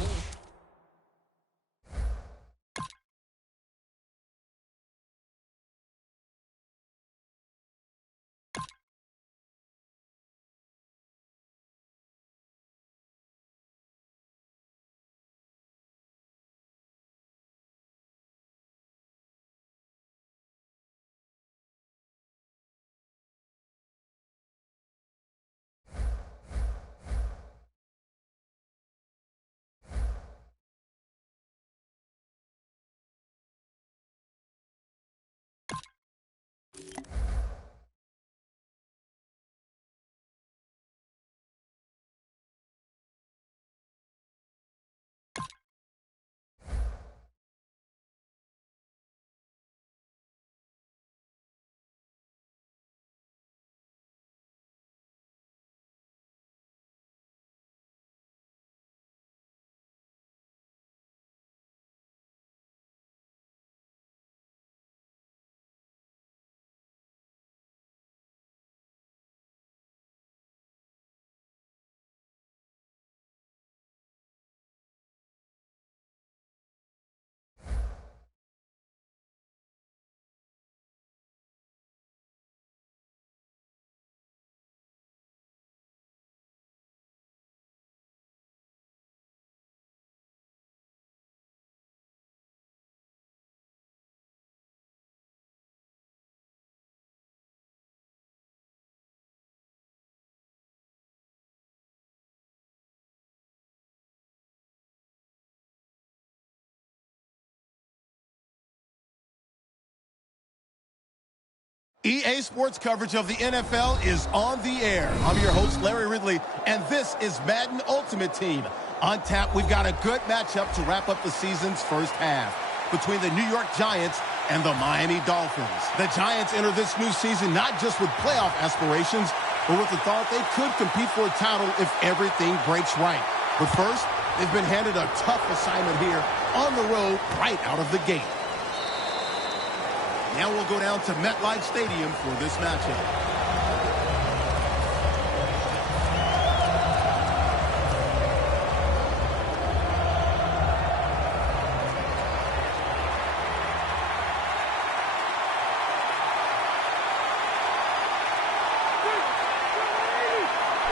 EA Sports coverage of the NFL is on the air. I'm your host, Larry Ridley, and this is Madden Ultimate Team. On tap, we've got a good matchup to wrap up the season's first half between the New York Giants and the Miami Dolphins. The Giants enter this new season not just with playoff aspirations, but with the thought they could compete for a title if everything breaks right. But first, they've been handed a tough assignment here on the road right out of the gate. Now we'll go down to MetLife Stadium for this matchup.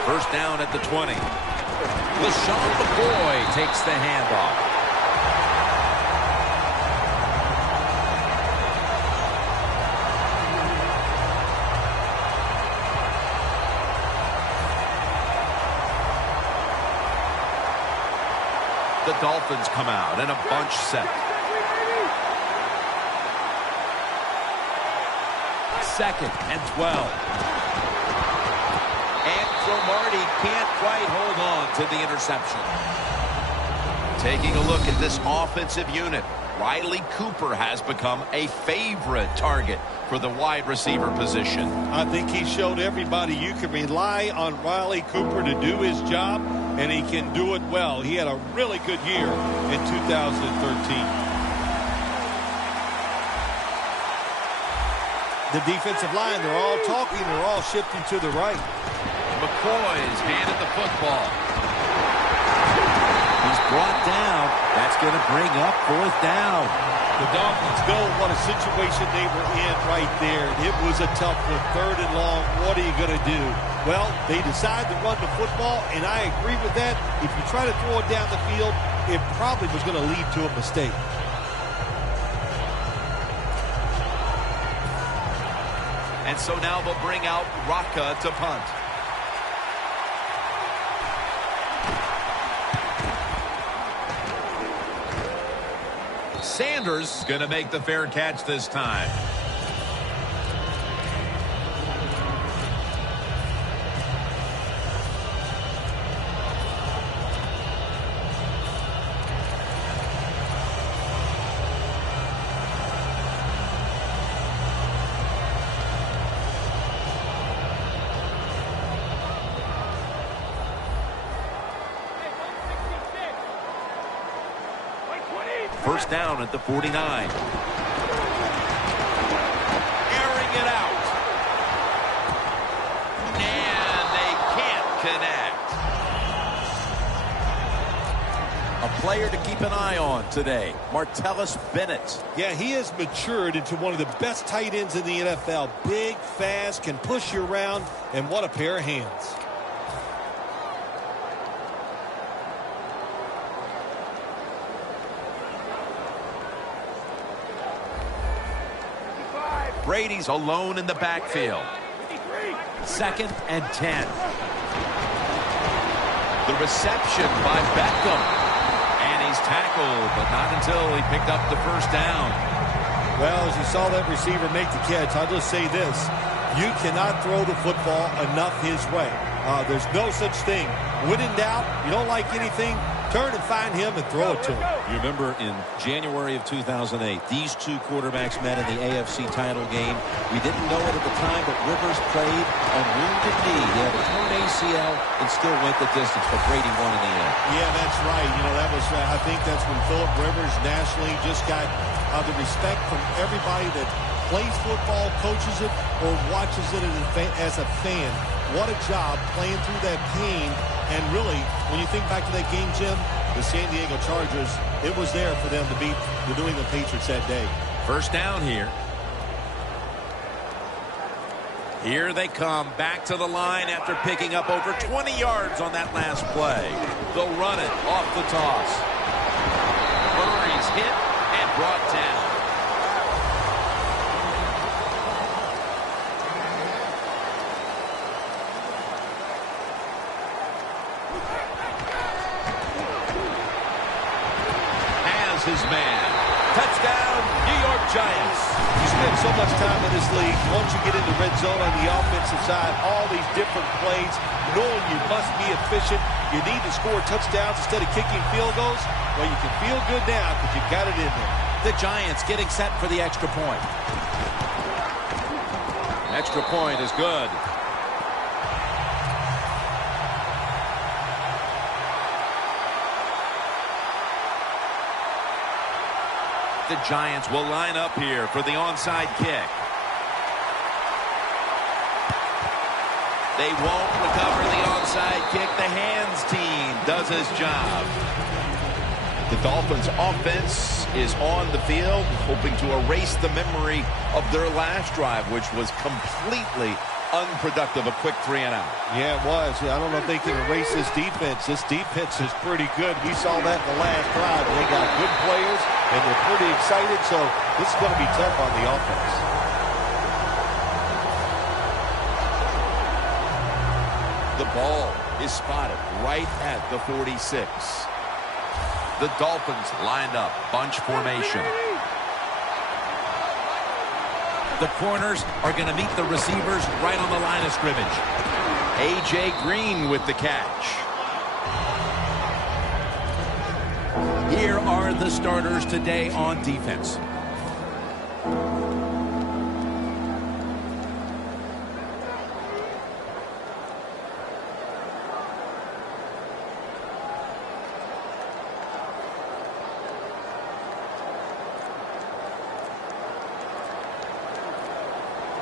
First down at the 20. LaShawn McCoy takes the handoff. Dolphins come out in a bunch set. Second and 12. And Cromartie can't quite hold on to the interception. Taking a look at this offensive unit, Riley Cooper has become a favorite target for the wide receiver position. I think he showed everybody you can rely on Riley Cooper to do his job, and he can do it well. He had a really good year in 2013. The defensive line, they're all talking, they're all shifting to the right. McCoy's handed the football. He's brought down. That's going to bring up 4th down. The Dolphins know what a situation they were in right there. It was a tough one, 3rd and long. What are you going to do? Well, they decide to run the football, and I agree with that. If you try to throw it down the field, it probably was going to lead to a mistake. And so now they'll bring out Rocca to punt. Sanders going to make the fair catch this time. First down at the 49. Airing it out. And they can't connect. A player to keep an eye on today, Martellus Bennett. Yeah, he has matured into one of the best tight ends in the NFL. Big, fast, can push you around, and what a pair of hands. Brady's alone in the backfield. 2nd and 10. The reception by Beckham. And he's tackled, but not until he picked up the first down. Well, as you saw that receiver make the catch, I'll just say this. You cannot throw the football enough his way. There's no such thing. When in doubt, you don't like anything, turn and find him and throw it to him. You remember in January of 2008, these two quarterbacks met in the AFC title game. We didn't know it at the time, but Rivers played a wounded knee. He had a torn ACL and still went the distance, but Brady won in the end. Yeah, that's right. You know, that was, I think that's when Phillip Rivers nationally just got the respect from everybody that plays football, coaches it, or watches it as a fan. What a job playing through that pain. And really, when you think back to that game, Jim, the San Diego Chargers, it was there for them to beat the New England Patriots that day. First down here. Here they come back to the line after picking up over 20 yards on that last play. They'll run it off the toss. Murray's hit and brought down. His man. Touchdown, New York Giants. You spend so much time in this league. Once you get into red zone on the offensive side, all these different plays, knowing you must be efficient, you need to score touchdowns instead of kicking field goals. Well, you can feel good now because you got it in there. The Giants getting set for the extra point. Extra point is good. The Giants will line up here for the onside kick. They won't recover the onside kick. The hands team does his job. The Dolphins offense is on the field, hoping to erase the memory of their last drive, which was completely unproductive. A quick 3 and out. Yeah, it was. I don't know if they can erase this defense. This defense is pretty good. We saw that in the last drive. They got good players, and they're pretty excited, so this is going to be tough on the offense. The ball is spotted right at the 46. The Dolphins lined up, bunch formation. The corners are going to meet the receivers right on the line of scrimmage. A.J. Green with the catch. Here are the starters today on defense.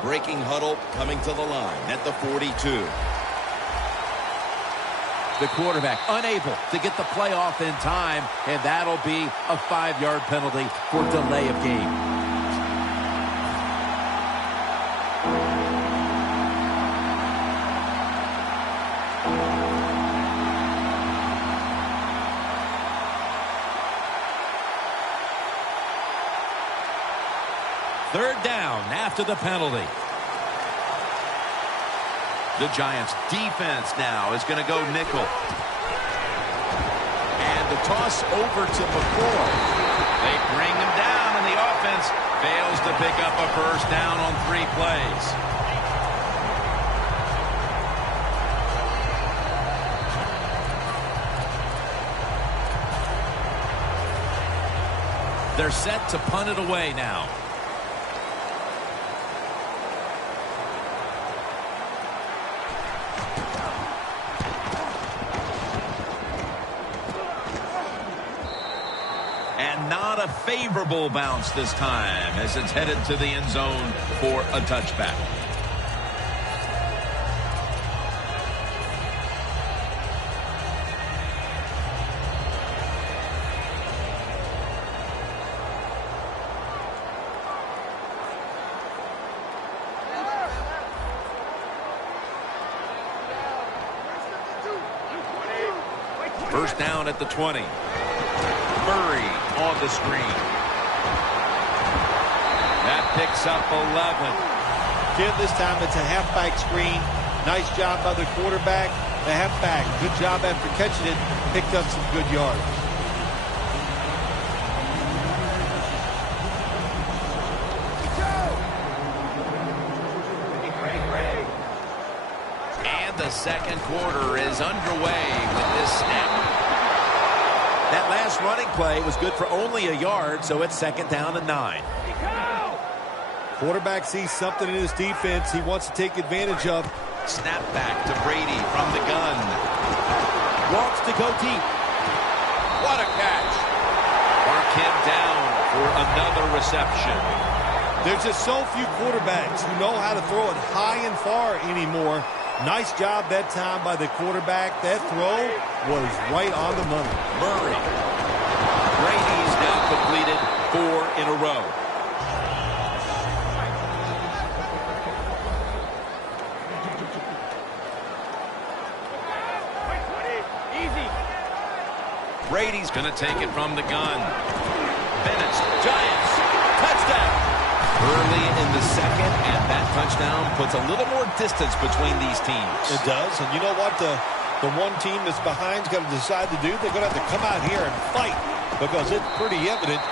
Breaking huddle coming to the line at the 42. The quarterback unable to get the play off in time, and that'll be a 5-yard penalty for delay of game. Third down after the penalty. The Giants defense now is going to go nickel. And the toss over to McCoy. They bring him down, and the offense fails to pick up a first down on 3 plays. They're set to punt it away now. A favorable bounce this time as it's headed to the end zone for a touchback. First down at the 20. Murray on the screen. That picks up 11. Jim, this time it's a halfback screen. Nice job by the quarterback. The halfback, good job after catching it. Picked up some good yards. And the second quarter is underway with this snap. That last running play was good for only a yard, so it's second down and 9. Quarterback sees something in his defense he wants to take advantage of. Snap back to Brady from the gun. Wants to go deep. What a catch. Mark him down for another reception. There's just so few quarterbacks who know how to throw it high and far anymore. Nice job that time by the quarterback. That throw was right on the money. Murray. Brady's now completed 4 in a row. Brady's going to take it from the gun. Bennett's Giants. Touchdown. Early in the second, and that touchdown puts a little more distance between these teams. It does, and you know what? The one team that's behind's got to decide to do. They're going to have to come out here and fight because it's pretty evident.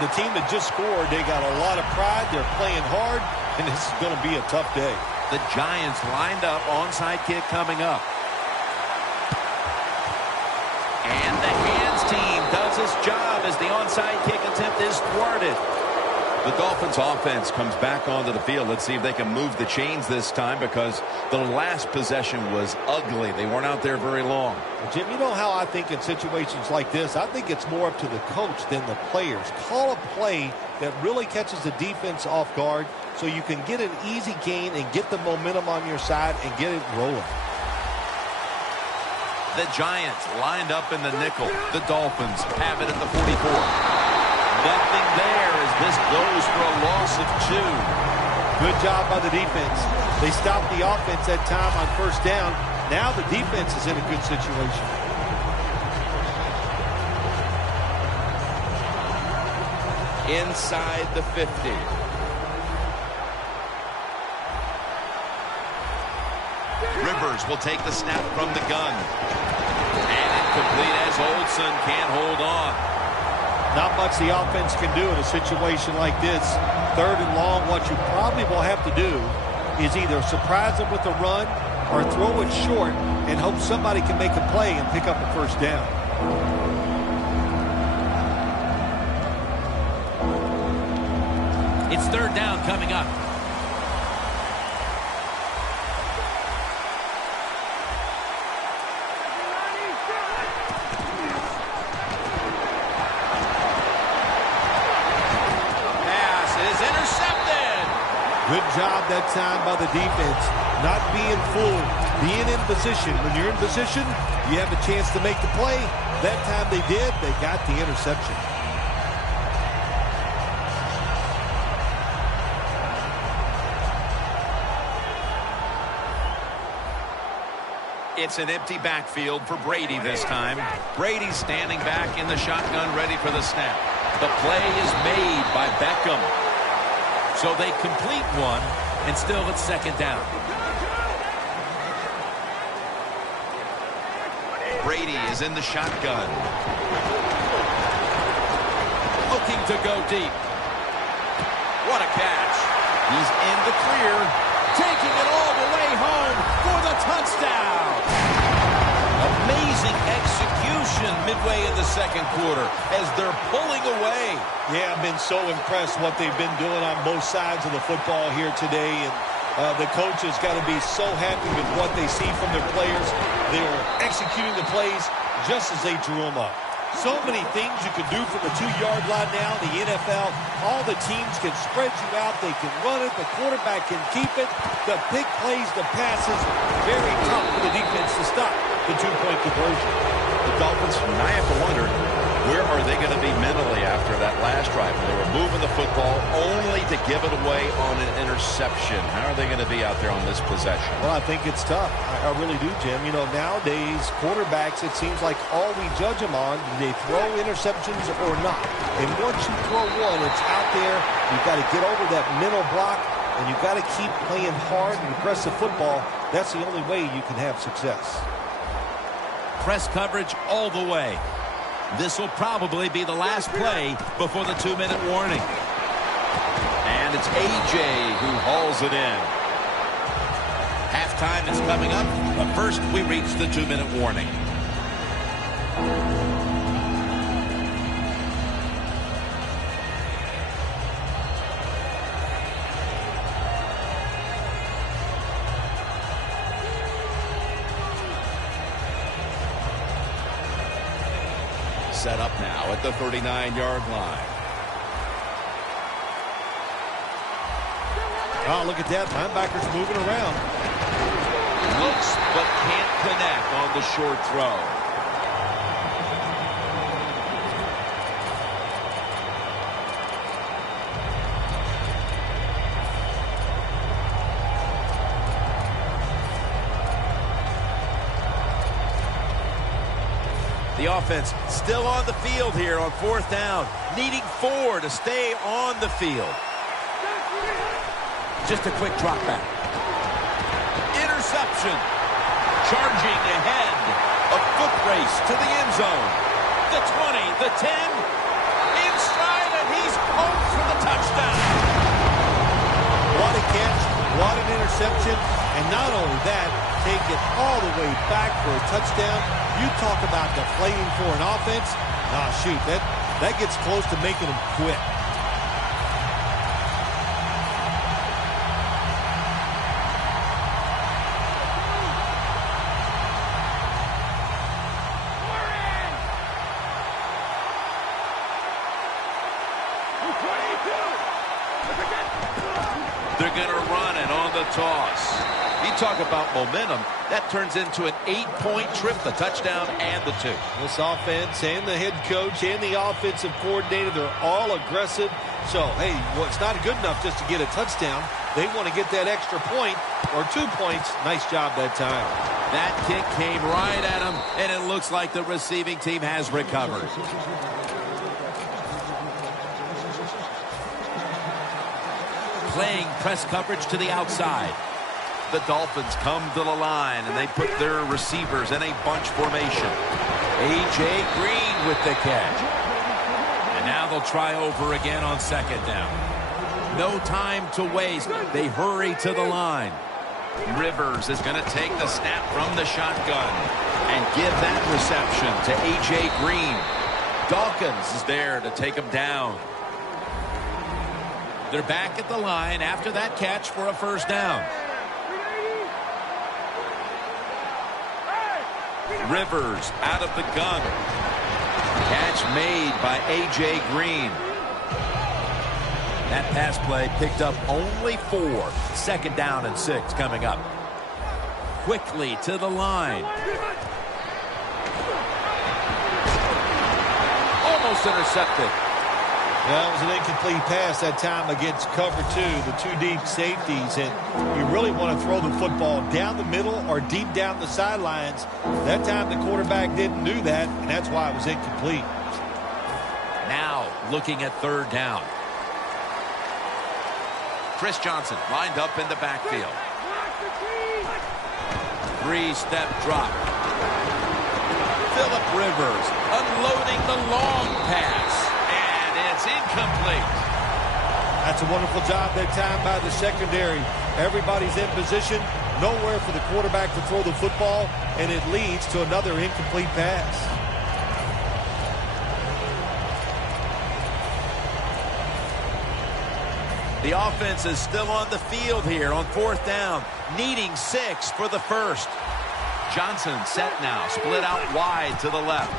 The team that just scored, they got a lot of pride. They're playing hard, and this is going to be a tough day. The Giants lined up, onside kick coming up. And the hands team does its job as the onside kick attempt is thwarted. The Dolphins offense comes back onto the field. Let's see if they can move the chains this time because the last possession was ugly. They weren't out there very long. Jim, you know how I think in situations like this, I think it's more up to the coach than the players. Call a play that really catches the defense off guard so you can get an easy gain and get the momentum on your side and get it rolling. The Giants lined up in the nickel. The Dolphins have it at the 44. Nothing there as this goes for a loss of 2. Good job by the defense. They stopped the offense that time on first down. Now the defense is in a good situation. Inside the 50. Rivers will take the snap from the gun. And Incomplete as Olsen can't hold on. Not much the offense can do in a situation like this. 3rd and long, what you probably will have to do is either surprise them with a run or throw it short and hope somebody can make a play and pick up a first down. It's 3rd down coming up. Good job that time by the defense. Not being fooled. Being in position. When you're in position, you have a chance to make the play. That time they did. They got the interception. It's an empty backfield for Brady this time. Brady's standing back in the shotgun, ready for the snap. The play is made by Beckham. So they complete one, and still it's 2nd down. Brady is in the shotgun. Looking to go deep. What a catch. He's in the clear, taking it all the way home for the touchdown. Amazing execution midway in the 2nd quarter as they're pulling away. Yeah, I've been so impressed what they've been doing on both sides of the football here today. And the coach has got to be so happy with what they see from their players. They're executing the plays just as they drew them up. So many things you can do from the 2-yard line now in the NFL. All the teams can spread you out. They can run it. The quarterback can keep it. The big plays, the passes, very tough for the defense to stop the 2-point conversion. The Dolphins, I have to wonder, where are they going to be mentally after that last drive? They were moving the football only to give it away on an interception. How are they going to be out there on this possession? Well, I think it's tough. I really do, Jim. You know, nowadays, quarterbacks, it seems like all we judge them on, do they throw interceptions or not? And once you throw one, it's out there. You've got to get over that mental block, and you've got to keep playing hard and aggressive football. That's the only way you can have success. Press coverage all the way. This will probably be the last play before the 2-minute warning. And it's A.J. who hauls it in. Halftime is coming up, but first we reach the 2-minute warning. Set up now at the 39-yard line. Oh, look at that. Linebacker's moving around. Looks but can't connect on the short throw. The offense still on the field here on 4th down, needing 4 to stay on the field. Just a quick drop back. Interception. Charging ahead. A foot race to the end zone. The 20, the 10. In stride, and he's home for the touchdown. What a catch. What an interception. And not only that, take it all the way back for a touchdown. You talk about deflating for an offense. Nah, shoot, that gets close to making them quit. They're going to run it on the toss. You talk about momentum. That turns into an 8-point trip, the touchdown and the 2. This offense and the head coach and the offensive coordinator, they're all aggressive. So, hey, well, it's not good enough just to get a touchdown. They want to get that extra point or 2 points. Nice job that time. That kick came right at him, and it looks like the receiving team has recovered. Playing press coverage to the outside. The Dolphins come to the line, and they put their receivers in a bunch formation. A.J. Green with the catch. And now they'll try over again on second down. No time to waste. They hurry to the line. Rivers is going to take the snap from the shotgun and give that reception to A.J. Green. Dawkins is there to take him down. They're back at the line after that catch for a first down. Rivers out of the gun. Catch made by A.J. Green. That pass play picked up only 4. Second down and 6 coming up. Quickly to the line. Almost intercepted. That was an incomplete pass that time against cover 2, the 2 deep safeties. And you really want to throw the football down the middle or deep down the sidelines. That time the quarterback didn't do that, and that's why it was incomplete. Now looking at third down. Chris Johnson lined up in the backfield. 3-step drop. Phillip Rivers unloading the long pass. And it's incomplete. That's a wonderful job that time by the secondary. Everybody's in position. Nowhere for the quarterback to throw the football. And it leads to another incomplete pass. The offense is still on the field here on fourth down, needing 6 for the first. Johnson set now, split out wide to the left.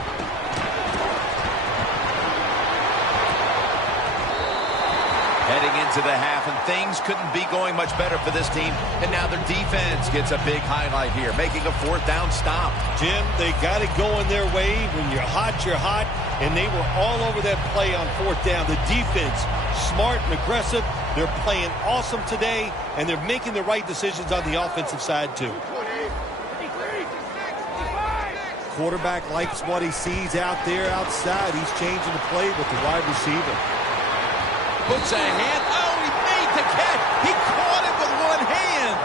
Heading into the half, and things couldn't be going much better for this team. And now their defense gets a big highlight here, making a fourth down stop. Jim, they got it going their way. When you're hot, you're hot. And they were all over that play on fourth down. The defense, smart and aggressive. They're playing awesome today, and they're making the right decisions on the offensive side, too. Quarterback likes what he sees out there outside. He's changing the play with the wide receiver. Puts a hand. Oh, he made the catch. He caught it with one hand.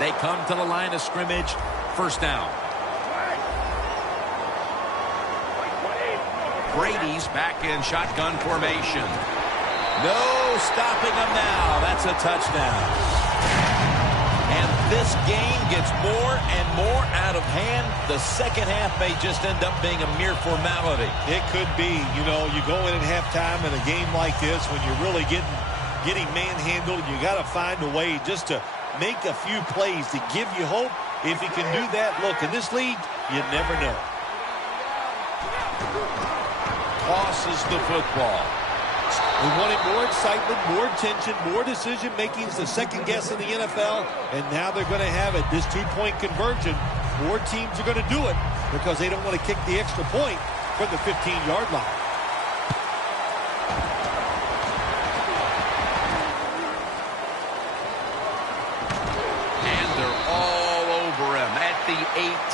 They come to the line of scrimmage. First down. Brady's back in shotgun formation. No stopping him now. That's a touchdown. And this game gets more and more out of hand. The second half may just end up being a mere formality. It could be. You know, you go in at halftime in a game like this when you're really getting manhandled. You got to find a way just to make a few plays to give you hope. If you can do that, look, in this league, you never know. Tosses the football. We wanted more excitement, more tension, more decision-making. It's the second guess in the NFL, and now they're going to have it. This two-point conversion, more teams are going to do it because they don't want to kick the extra point from the 15-yard line. And they're all over him at the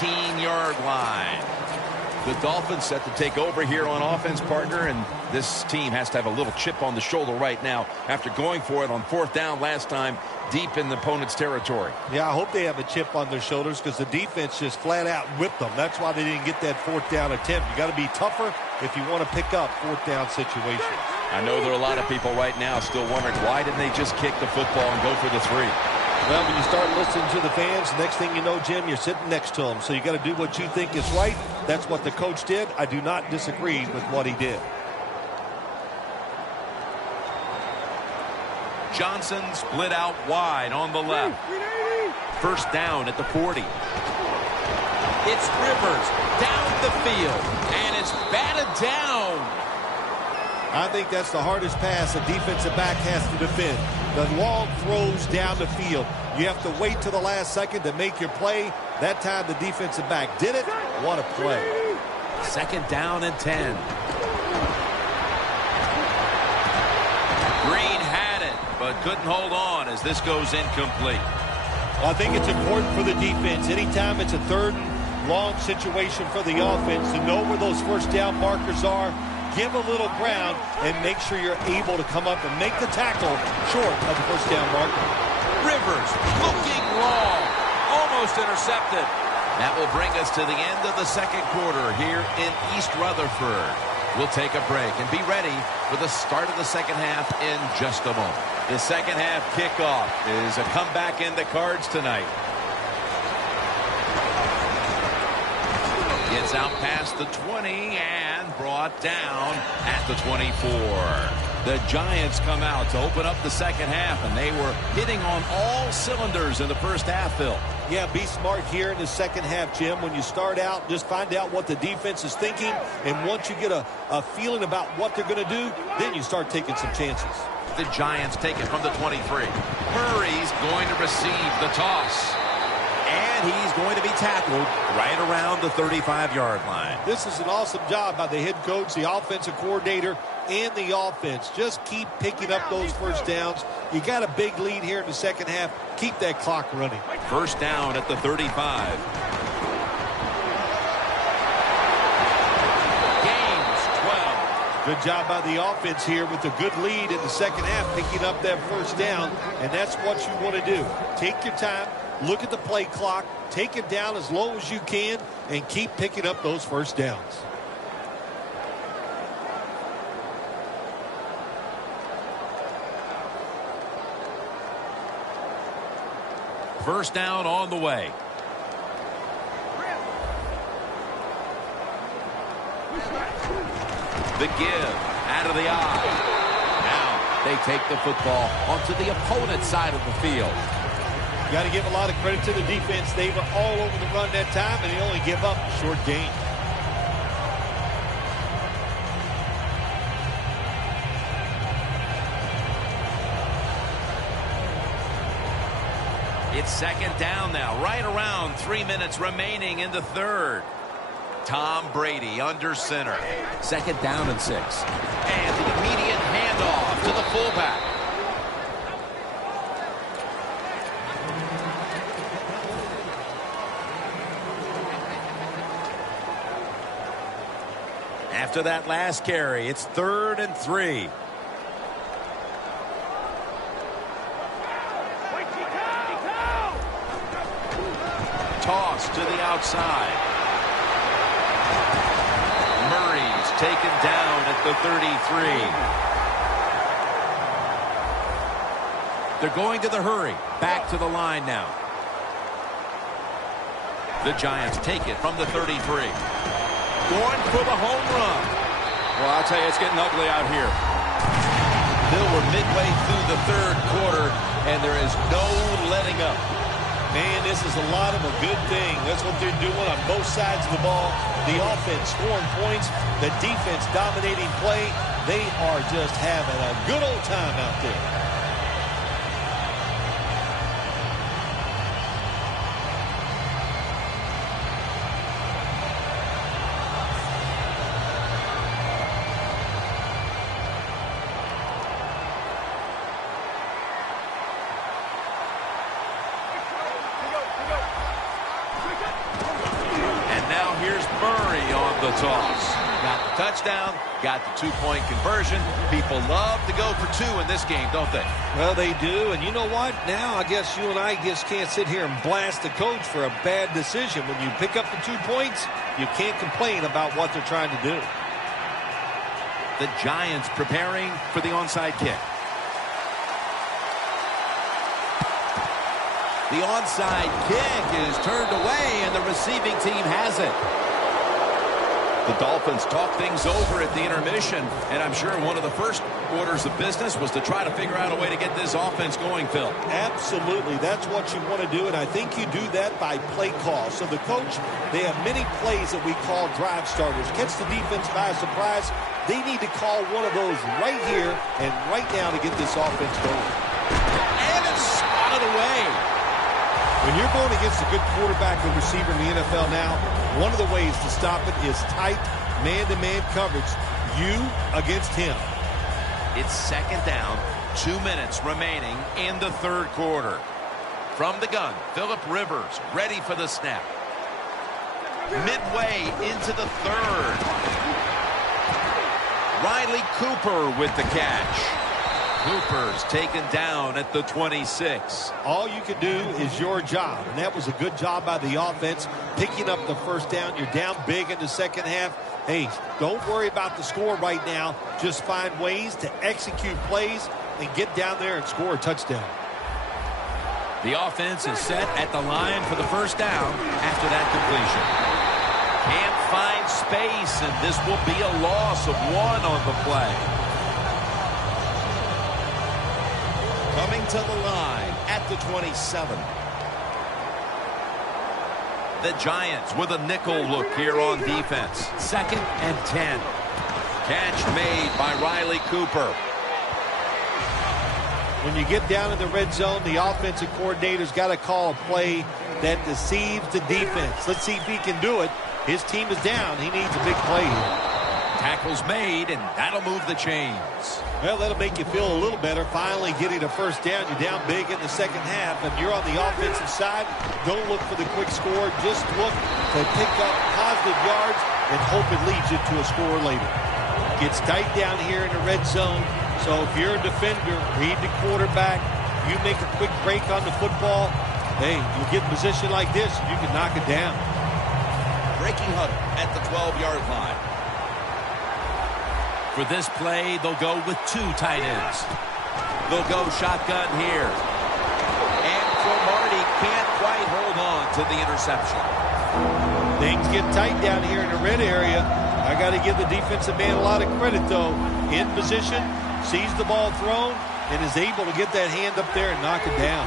18-yard line. The Dolphins set to take over here on offense, partner, and this team has to have a little chip on the shoulder right now after going for it on fourth down last time deep in the opponent's territory. Yeah, I hope they have a chip on their shoulders because the defense just flat out whipped them. That's why they didn't get that fourth down attempt. You got to be tougher if you want to pick up fourth down situations. I know there are a lot of people right now still wondering why didn't they just kick the football and go for the 3? Well, when you start listening to the fans, next thing you know, Jim, you're sitting next to them. So you got to do what you think is right. That's what the coach did. I do not disagree with what he did. Johnson split out wide on the left. First down at the 40. It's Rivers down the field, and it's batted down. I think that's the hardest pass a defensive back has to defend. The long throws down the field. You have to wait to the last second to make your play. That time the defensive back did it. What a play. Second down and 10. Green had it, but couldn't hold on as this goes incomplete. Well, I think it's important for the defense. Anytime it's a third and long situation for the offense to know where those first down markers are, give a little ground, and make sure you're able to come up and make the tackle short of the first down marker. Rivers looking long. almost intercepted. That will bring us to the end of the second quarter here in East Rutherford. We'll take a break and be ready for the start of the second half in just a moment. The second half kickoff is a comeback in the cards tonight. Gets out past the 20 and brought down at the 24. The Giants come out to open up the second half, and they were hitting on all cylinders in the first half, Phil. Yeah, be smart here in the second half, Jim. When you start out, just find out what the defense is thinking, and once you get a feeling about what they're going to do, then you start taking some chances. The Giants take it from the 23. Murray's going to receive the toss. And he's going to be tackled right around the 35-yard line. This is an awesome job by the head coach, the offensive coordinator, and the offense. Just keep picking up those first downs. You got a big lead here in the second half. Keep that clock running. First down at the 35. Good job by the offense here with a good lead in the second half, picking up that first down, and that's what you want to do. Take your time, look at the play clock, take it down as low as you can, and keep picking up those first downs. First down on the way. The give out of the eye. Now they take the football onto the opponent's side of the field. You got to give a lot of credit to the defense. They were all over the run that time, and they only give up a short gain. It's second down now, right around 3 minutes remaining in the third. Tom Brady under center. Second down and 6. And the immediate handoff to the fullback. After that last carry, it's 3rd and 3. Toss to the outside. Murray's taken down at the 33. They're going to the hurry. Back to the line now. The Giants take it from the 33. Going for the home run. Well, I'll tell you, it's getting ugly out here. Bill, we're midway through the third quarter, and there is no letting up. Man, this is a lot of a good thing. That's what they're doing on both sides of the ball. The offense scoring points, the defense dominating play. They are just having a good old time out there. Toss. Got the touchdown, got the two-point conversion. People love to go for two in this game, don't they? Well, they do, and you know what? Now I guess you and I just can't sit here and blast the coach for a bad decision. When you pick up the 2 points, you can't complain about what they're trying to do. The Giants preparing for the onside kick. The onside kick is turned away, and the receiving team has it. The Dolphins talk things over at the intermission, and I'm sure one of the first orders of business was to try to figure out a way to get this offense going, Phil. Absolutely. That's what you want to do, and I think you do that by play call. So the coach, they have many plays that we call drive starters. Catch the defense by surprise. They need to call one of those right here and right now to get this offense going. And it's swatted away. When you're going against a good quarterback and receiver in the NFL now, one of the ways to stop it is tight man-to-man coverage. You against him. It's second down, 2 minutes remaining in the third quarter. From the gun, Phillip Rivers ready for the snap. Midway into the third. Riley Cooper with the catch. Cooper's taken down at the 26. All you can do is your job, and that was a good job by the offense, picking up the first down. You're down big in the second half. Hey, don't worry about the score right now. Just find ways to execute plays and get down there and score a touchdown. The offense is set at the line for the first down after that completion. Can't find space, and this will be a loss of 1 on the play. Coming to the line at the 27. The Giants with a nickel look here on defense. 2nd and 10. Catch made by Riley Cooper. When you get down in the red zone, the offensive coordinator's got to call a play that deceives the defense. Let's see if he can do it. His team is down. He needs a big play here. Tackle's made, and that'll move the chains. Well, that'll make you feel a little better. Finally getting a first down. You're down big in the second half, and you're on the offensive side. Don't look for the quick score. Just look to pick up positive yards and hope it leads you to a score later. Gets tight down here in the red zone. So if you're a defender, read the quarterback. You make a quick break on the football. Hey, you get in a position like this, you can knock it down. Breaking huddle at the 12-yard line. For this play, they'll go with 2 tight ends. They'll go shotgun here. And Cromartie can't quite hold on to the interception. Things get tight down here in the red area. I got to give the defensive man a lot of credit, though. In position, sees the ball thrown, and is able to get that hand up there and knock it down.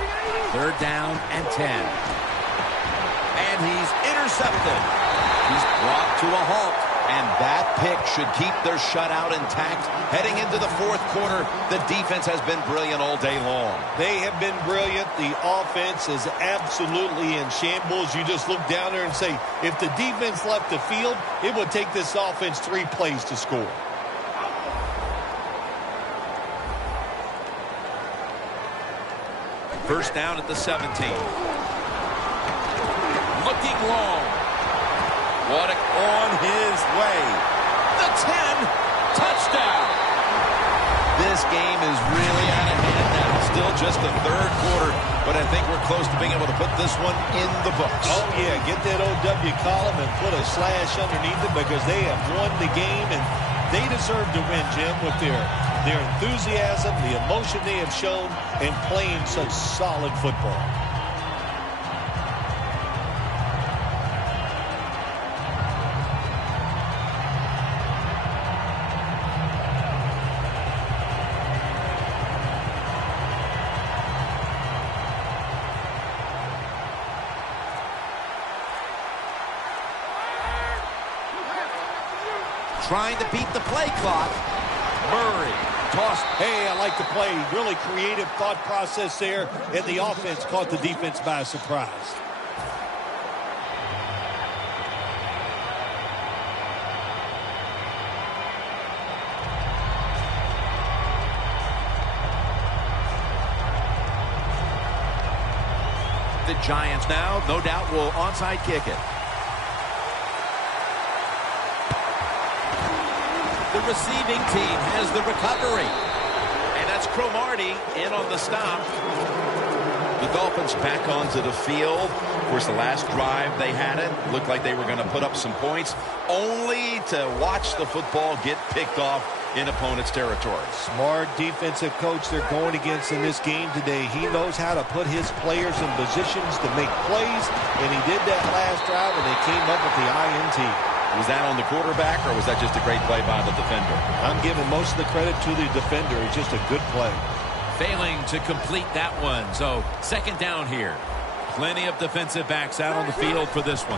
3rd down and 10. And he's intercepted. He's brought to a halt, and that pick should keep their shutout intact. Heading into the 4th quarter, the defense has been brilliant all day long. They have been brilliant. The offense is absolutely in shambles. You just look down there and say, if the defense left the field, it would take this offense 3 plays to score. First down at the 17. Looking long. On his way. The 10. Touchdown. This game is really out of hand now. Still just the 3rd quarter, but I think we're close to being able to put this one in the books. Oh, yeah. Get that OW column and put a slash underneath it because they have won the game, and they deserve to win, Jim, with their enthusiasm, the emotion they have shown, and playing such solid football. Trying to beat the play clock. Murray tossed. Hey, I like the play. Really creative thought process there, and the offense caught the defense by surprise. The Giants now, no doubt, will onside kick it. The receiving team has the recovery. And that's Cromartie in on the stop. The Dolphins back onto the field. Of course, the last drive they had it. Looked like they were going to put up some points, only to watch the football get picked off in opponent's territory. Smart defensive coach they're going against in this game today. He knows how to put his players in positions to make plays, and he did that last drive, and they came up with the INT. Was that on the quarterback, or was that just a great play by the defender? I'm giving most of the credit to the defender. It's just a good play. Failing to complete that one. So 2nd down here. Plenty of defensive backs out on the field for this one.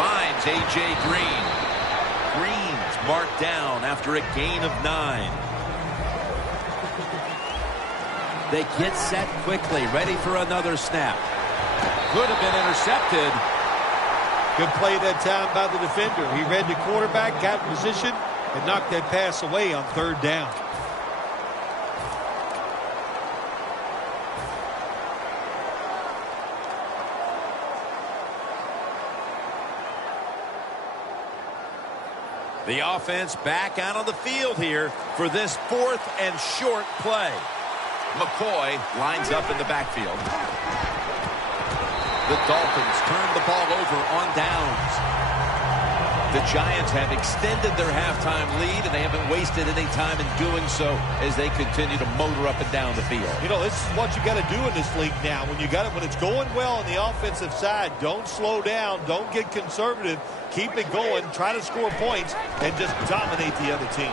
Finds A.J. Green. Green's marked down after a gain of 9. They get set quickly, ready for another snap. Could have been intercepted. Good play that time by the defender. He read the quarterback, got in position, and knocked that pass away on 3rd down. The offense back out on the field here for this 4th and short play. McCoy lines up in the backfield. The Dolphins turn the ball over on downs. The Giants have extended their halftime lead, and they haven't wasted any time in doing so as they continue to motor up and down the field. You know, this is what you got to do in this league now. When it's going well on the offensive side, don't slow down, don't get conservative, keep it going, try to score points, and just dominate the other team.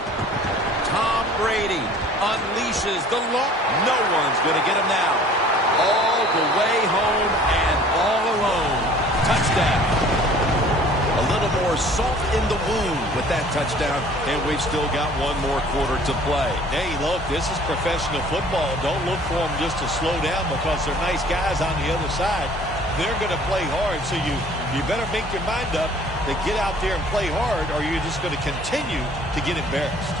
Tom Brady unleashes the law. No one's going to get him now. All the way home and all alone. Touchdown. A little more salt in the wound with that touchdown, and we've still got one more quarter to play. Hey, look, this is professional football. Don't look for them just to slow down because they're nice guys on the other side. They're going to play hard, so you better make your mind up to get out there and play hard, or you're just going to continue to get embarrassed.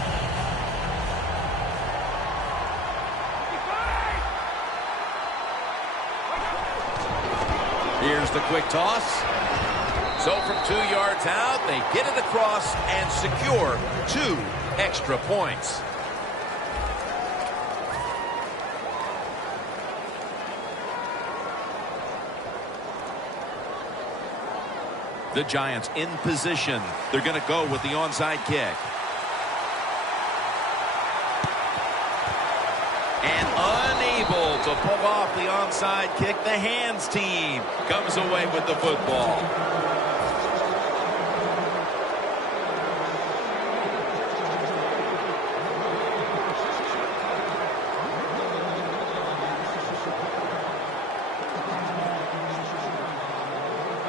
Here's the quick toss. So from 2 yards out, they get it across and secure 2 extra points. The Giants in position. They're going to go with the onside kick. And unable to pull off the onside kick, the hands team comes away with the football.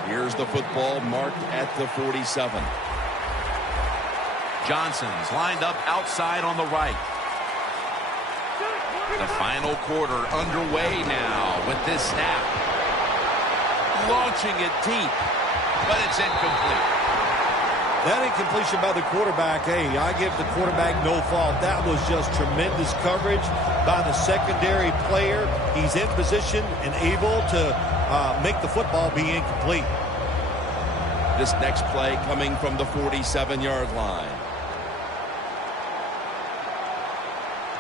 Here's the football marked at the 47. Johnson's lined up outside on the right. The final quarter underway now with this snap. Launching it deep, but it's incomplete. That incompletion by the quarterback, hey, I give the quarterback no fault. That was just tremendous coverage by the secondary player. He's in position and able to make the football be incomplete. This next play coming from the 47-yard line.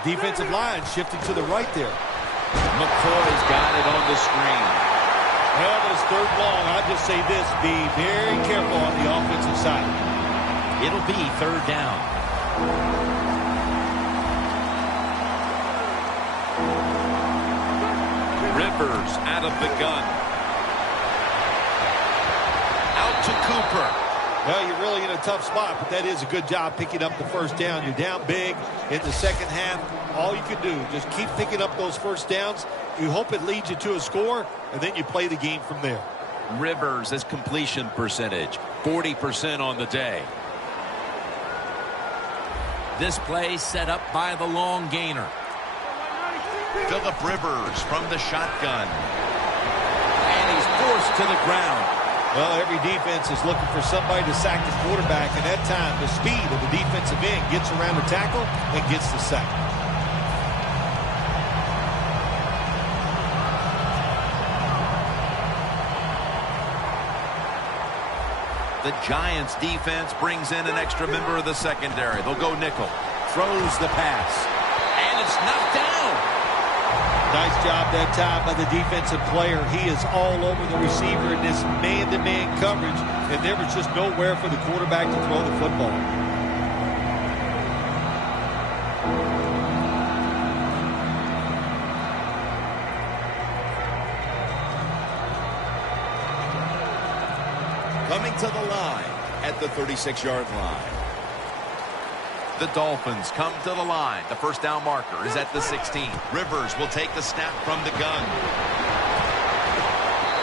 Defensive line shifting to the right there. McCoy's got it on the screen. Well, but it's 3rd long. I just say this, be very careful on the offensive side. It'll be 3rd down. Rivers out of the gun. Out to Cooper. Well, you're really in a tough spot, but that is a good job picking up the 1st down. You're down big in the 2nd half. All you can do, just keep picking up those 1st downs. You hope it leads you to a score, and then you play the game from there. Rivers' his completion percentage, 40% on the day. This play set up by the long gainer. Phillip Rivers from the shotgun. And he's forced to the ground. Well, every defense is looking for somebody to sack the quarterback, and that time the speed of the defensive end gets around the tackle and gets the sack. The Giants defense brings in an extra member of the secondary. They'll go nickel. Throws the pass. And it's knocked down. Nice job that time by the defensive player. He is all over the receiver in this man-to-man coverage, and there was just nowhere for the quarterback to throw the football. Coming to the line at the 36-yard line. The Dolphins come to the line. The 1st down marker is at the 16. Rivers will take the snap from the gun.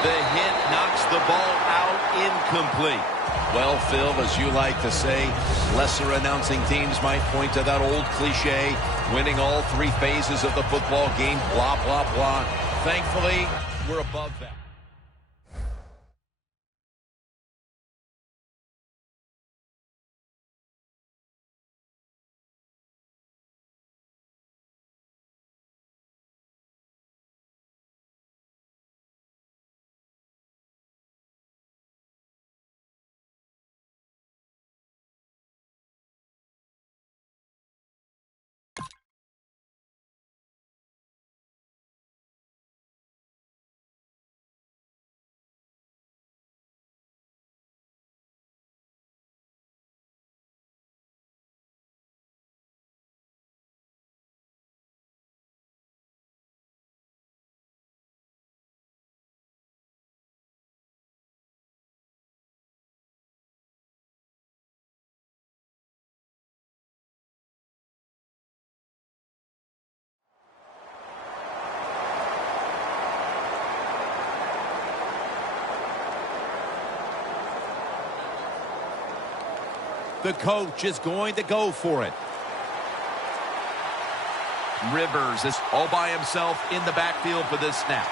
The hit knocks the ball out incomplete. Well, Phil, as you like to say, lesser announcing teams might point to that old cliche, winning all 3 phases of the football game, blah, blah, blah. Thankfully, we're above that. The coach is going to go for it. Rivers is all by himself in the backfield for this snap.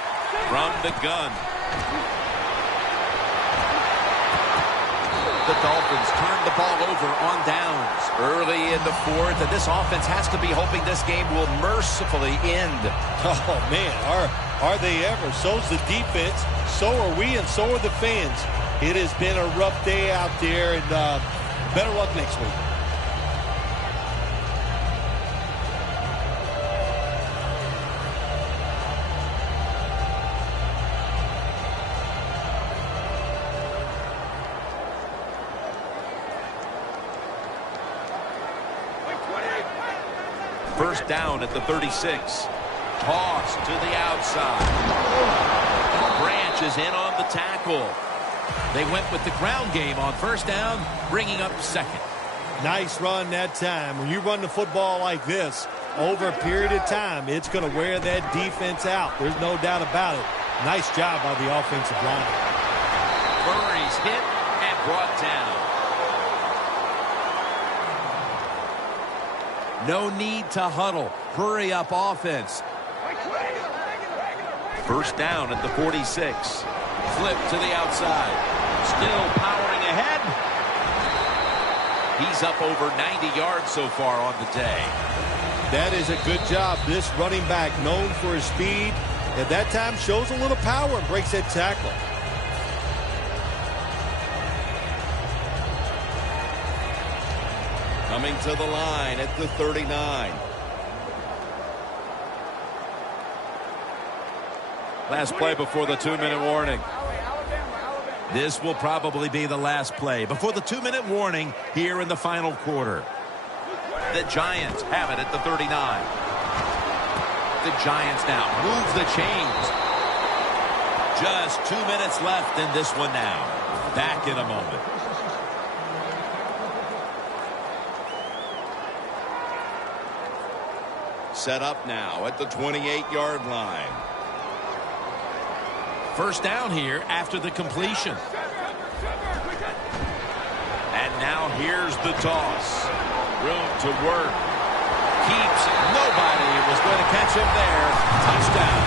From the gun. The Dolphins turn the ball over on downs early in the fourth, and this offense has to be hoping this game will mercifully end. Oh, man, are they ever? So's the defense, so are we, and so are the fans. It has been a rough day out there, and better luck next week. First down at the 36. Toss to the outside. Branch is in on the tackle. They went with the ground game on first down, bringing up second. Nice run that time. When you run the football like this, over a period of time, it's going to wear that defense out. There's no doubt about it. Nice job by the offensive line. Murray's hit and brought down. No need to huddle. Hurry up offense. First down at the 46. Flip to the outside. Still powering ahead. He's up over 90 yards so far on the day. That is a good job. This running back, known for his speed, at that time shows a little power and breaks that tackle. Coming to the line at the 39. Last play before the 2-minute warning. This will probably be the last play before the 2-minute warning here in the final quarter. The Giants have it at the 39. The Giants now move the chains. Just 2 minutes left in this one now. Back in a moment. Set up now at the 28-yard line. First down here after the completion. And now here's the toss. Room to work. Keeps. Nobody was going to catch him there. Touchdown.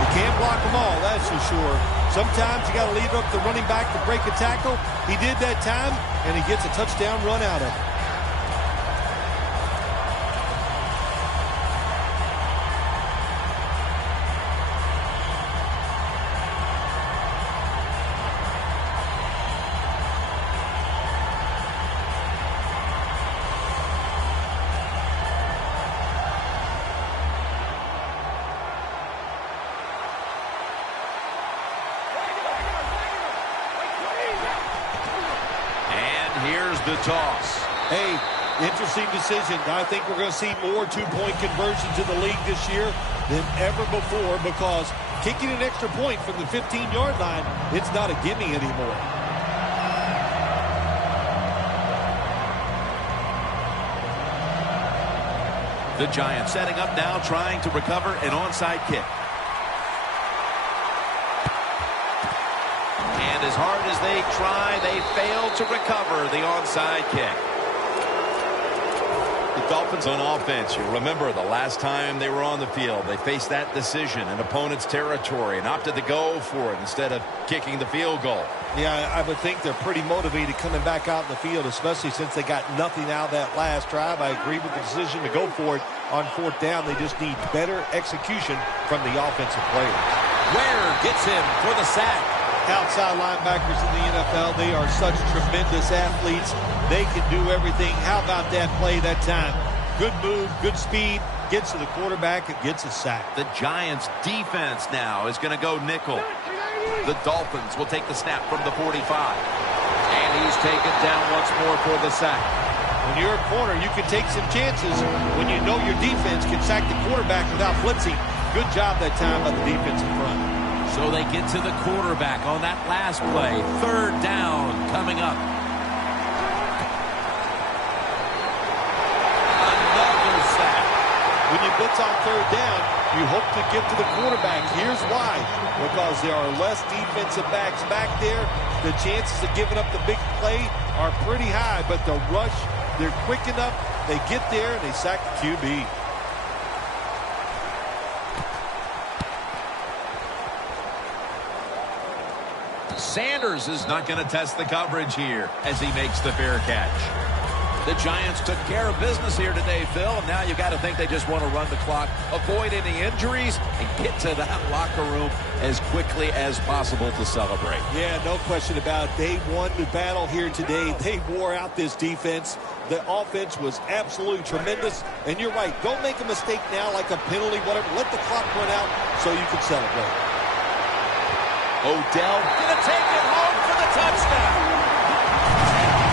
You can't block them all, that's for sure. Sometimes you got to leave up the running back to break a tackle. He did that time, and he gets a touchdown run out of it. Here's the toss. Hey, interesting decision. I think we're going to see more two-point conversions in the league this year than ever before, because kicking an extra point from the 15-yard line, it's not a gimme anymore. The Giants setting up now, trying to recover an onside kick. And as hard as they try, they fail to recover the onside kick. The Dolphins on offense. You remember the last time they were on the field, they faced that decision in opponent's territory and opted to go for it instead of kicking the field goal. Yeah, I would think they're pretty motivated coming back out in the field, especially since they got nothing out of that last drive. I agree with the decision to go for it on fourth down. They just need better execution from the offensive players. Ware gets him for the sack. Outside linebackers in the NFL, they are such tremendous athletes. They can do everything. How about that play that time? Good move, good speed, gets to the quarterback, and gets a sack. The Giants defense now is going to go nickel. The Dolphins will take the snap from the 45. And he's taken down once more for the sack. When you're a corner, you can take some chances when you know your defense can sack the quarterback without blitzing. Good job that time by the defense in front. So they get to the quarterback on that last play. Third down coming up. Another sack. When you blitz on third down, you hope to get to the quarterback. Here's why. Because there are less defensive backs back there. the chances of giving up the big play are pretty high, but the rush, they're quick enough, they get there, and they sack the QB. Sanders is not going to test the coverage here as he makes the fair catch. The Giants took care of business here today, Phil, and now you got to think they just want to run the clock, avoid any injuries, and get to that locker room as quickly as possible to celebrate. Yeah, no question about it. They won the battle here today. They wore out this defense. The offense was absolutely tremendous, and you're right. Don't make a mistake now like a penalty, whatever. Let the clock run out so you can celebrate. Odell going to take it home for the touchdown.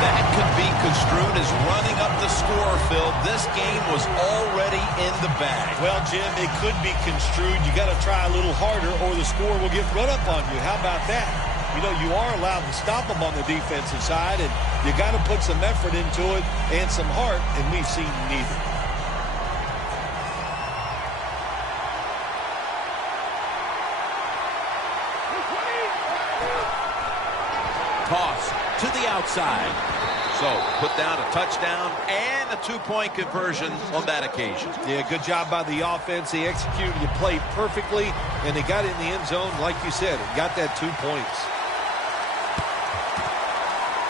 That could be construed as running up the score, Phil. This game was already in the bag. Well, Jim, it could be construed. You got to try a little harder or the score will get run up on you. How about that? You know, you are allowed to stop them on the defensive side, and you got to put some effort into it and some heart, and we've seen neither. Toss to the outside. So, put down a touchdown and a two-point conversion on that occasion. Yeah, good job by the offense. They executed the play perfectly, and they got in the end zone, like you said, and got that 2 points.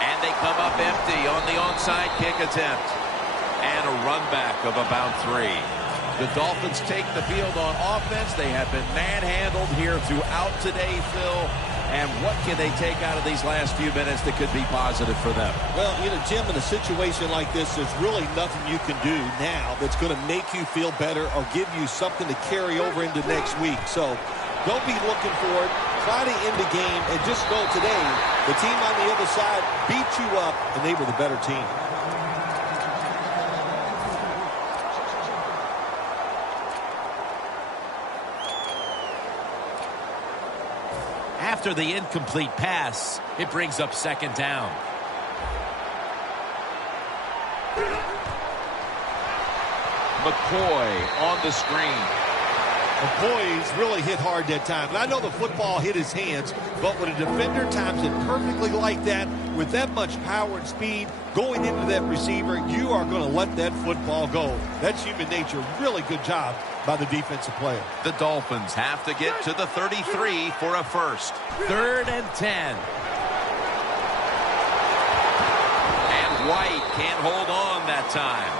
And they come up empty on the onside kick attempt. And a run back of about 3. The Dolphins take the field on offense. They have been manhandled here throughout today, Phil. And what can they take out of these last few minutes that could be positive for them? Well, you know, Jim, in a situation like this, there's really nothing you can do now that's going to make you feel better or give you something to carry over into next week. So don't be looking for it. Try to end the game, and just know today, the team on the other side beat you up, and they were the better team. After the incomplete pass, it brings up second down. McCoy on the screen. McCoy's really hit hard that time. And I know the football hit his hands, but when a defender times it perfectly like that, with that much power and speed going into that receiver, you are going to let that football go. That's human nature. Really good job by the defensive player. The Dolphins have to get to the 33 for a first. 3rd and 10. And White can't hold on that time.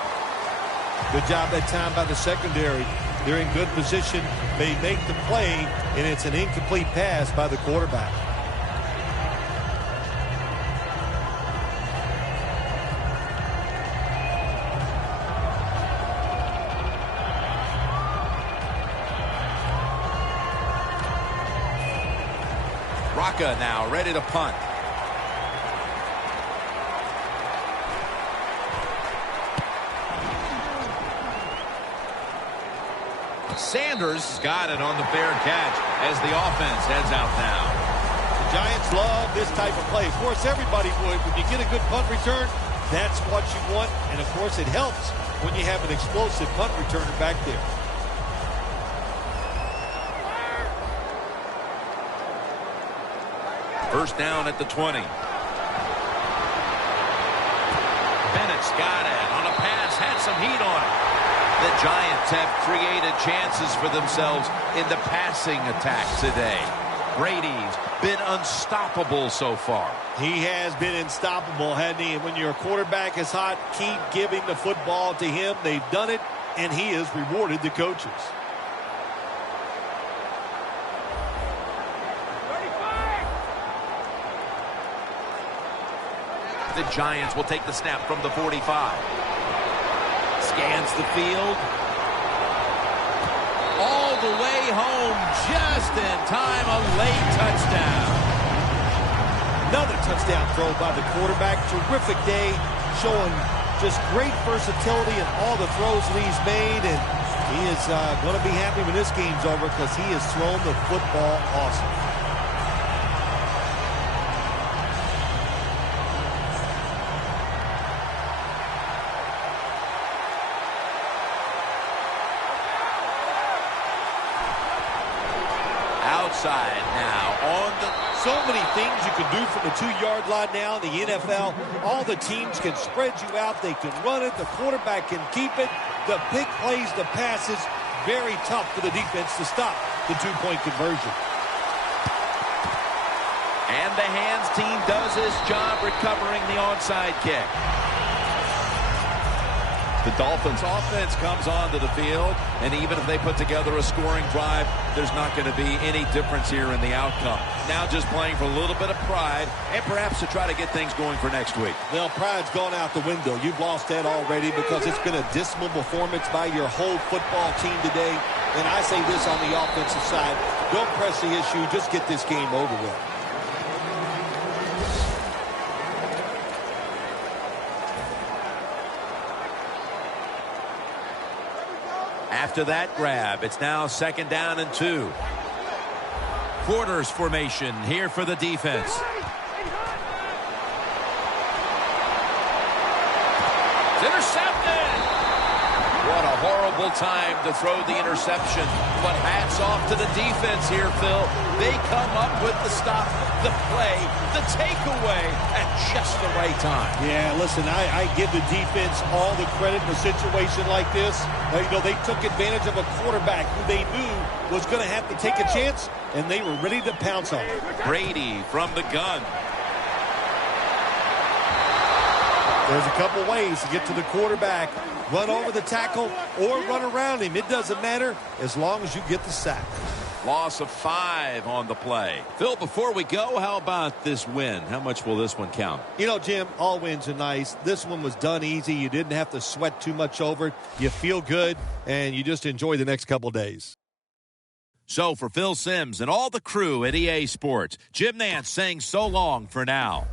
Good job that time by the secondary. They're in good position. They make the play, and it's an incomplete pass by the quarterback. Rocca now ready to punt. Sanders got it on the fair catch as the offense heads out now. The Giants love this type of play. Of course, everybody would. When you get a good punt return, that's what you want. And, of course, it helps when you have an explosive punt returner back there. First down at the 20. Bennett's got it on a pass, had some heat on it. The Giants have created chances for themselves in the passing attack today. Brady's been unstoppable so far. He has been unstoppable, hasn't he? And when your quarterback is hot, keep giving the football to him. They've done it, and he has rewarded the coaches. The Giants will take the snap from the 45. Scans the field. All the way home, just in time, a late touchdown. Another touchdown throw by the quarterback. Terrific day, showing just great versatility in all the throws that he's made. And he is going to be happy when this game's over because he has thrown the football awesome. Outside now on the so many things you can do from the 2-yard line now in the NFL. All the teams can spread you out. They can run it. The quarterback can keep it. The big plays, the passes, very tough for the defense to stop the two-point conversion. And the hands team does his job recovering the onside kick. The Dolphins offense comes onto the field, and even if they put together a scoring drive, there's not going to be any difference here in the outcome. Now just playing for a little bit of pride and perhaps to try to get things going for next week. Well, pride's gone out the window. You've lost that already because it's been a dismal performance by your whole football team today. And I say this on the offensive side, don't press the issue, just get this game over with. After that grab, it's now 2nd down and 2. Quarters formation here for the defense. It's intercepted. What a horrible time to throw the interception. But hats off to the defense here, Phil. They come up with the stop, the play, the takeaway at just the right time. Yeah, listen, I give the defense all the credit in a situation like this. They took advantage of a quarterback who they knew was going to have to take a chance, and they were ready to pounce on it. Brady from the gun. There's a couple ways to get to the quarterback. Run over the tackle or run around him. It doesn't matter as long as you get the sack. Loss of 5 on the play. Phil, before we go, how about this win? How much will this one count? You know, Jim, all wins are nice. This one was done easy. You didn't have to sweat too much over it. You feel good, and you just enjoy the next couple days. So for Phil Simms and all the crew at EA Sports, Jim Nantz saying so long for now.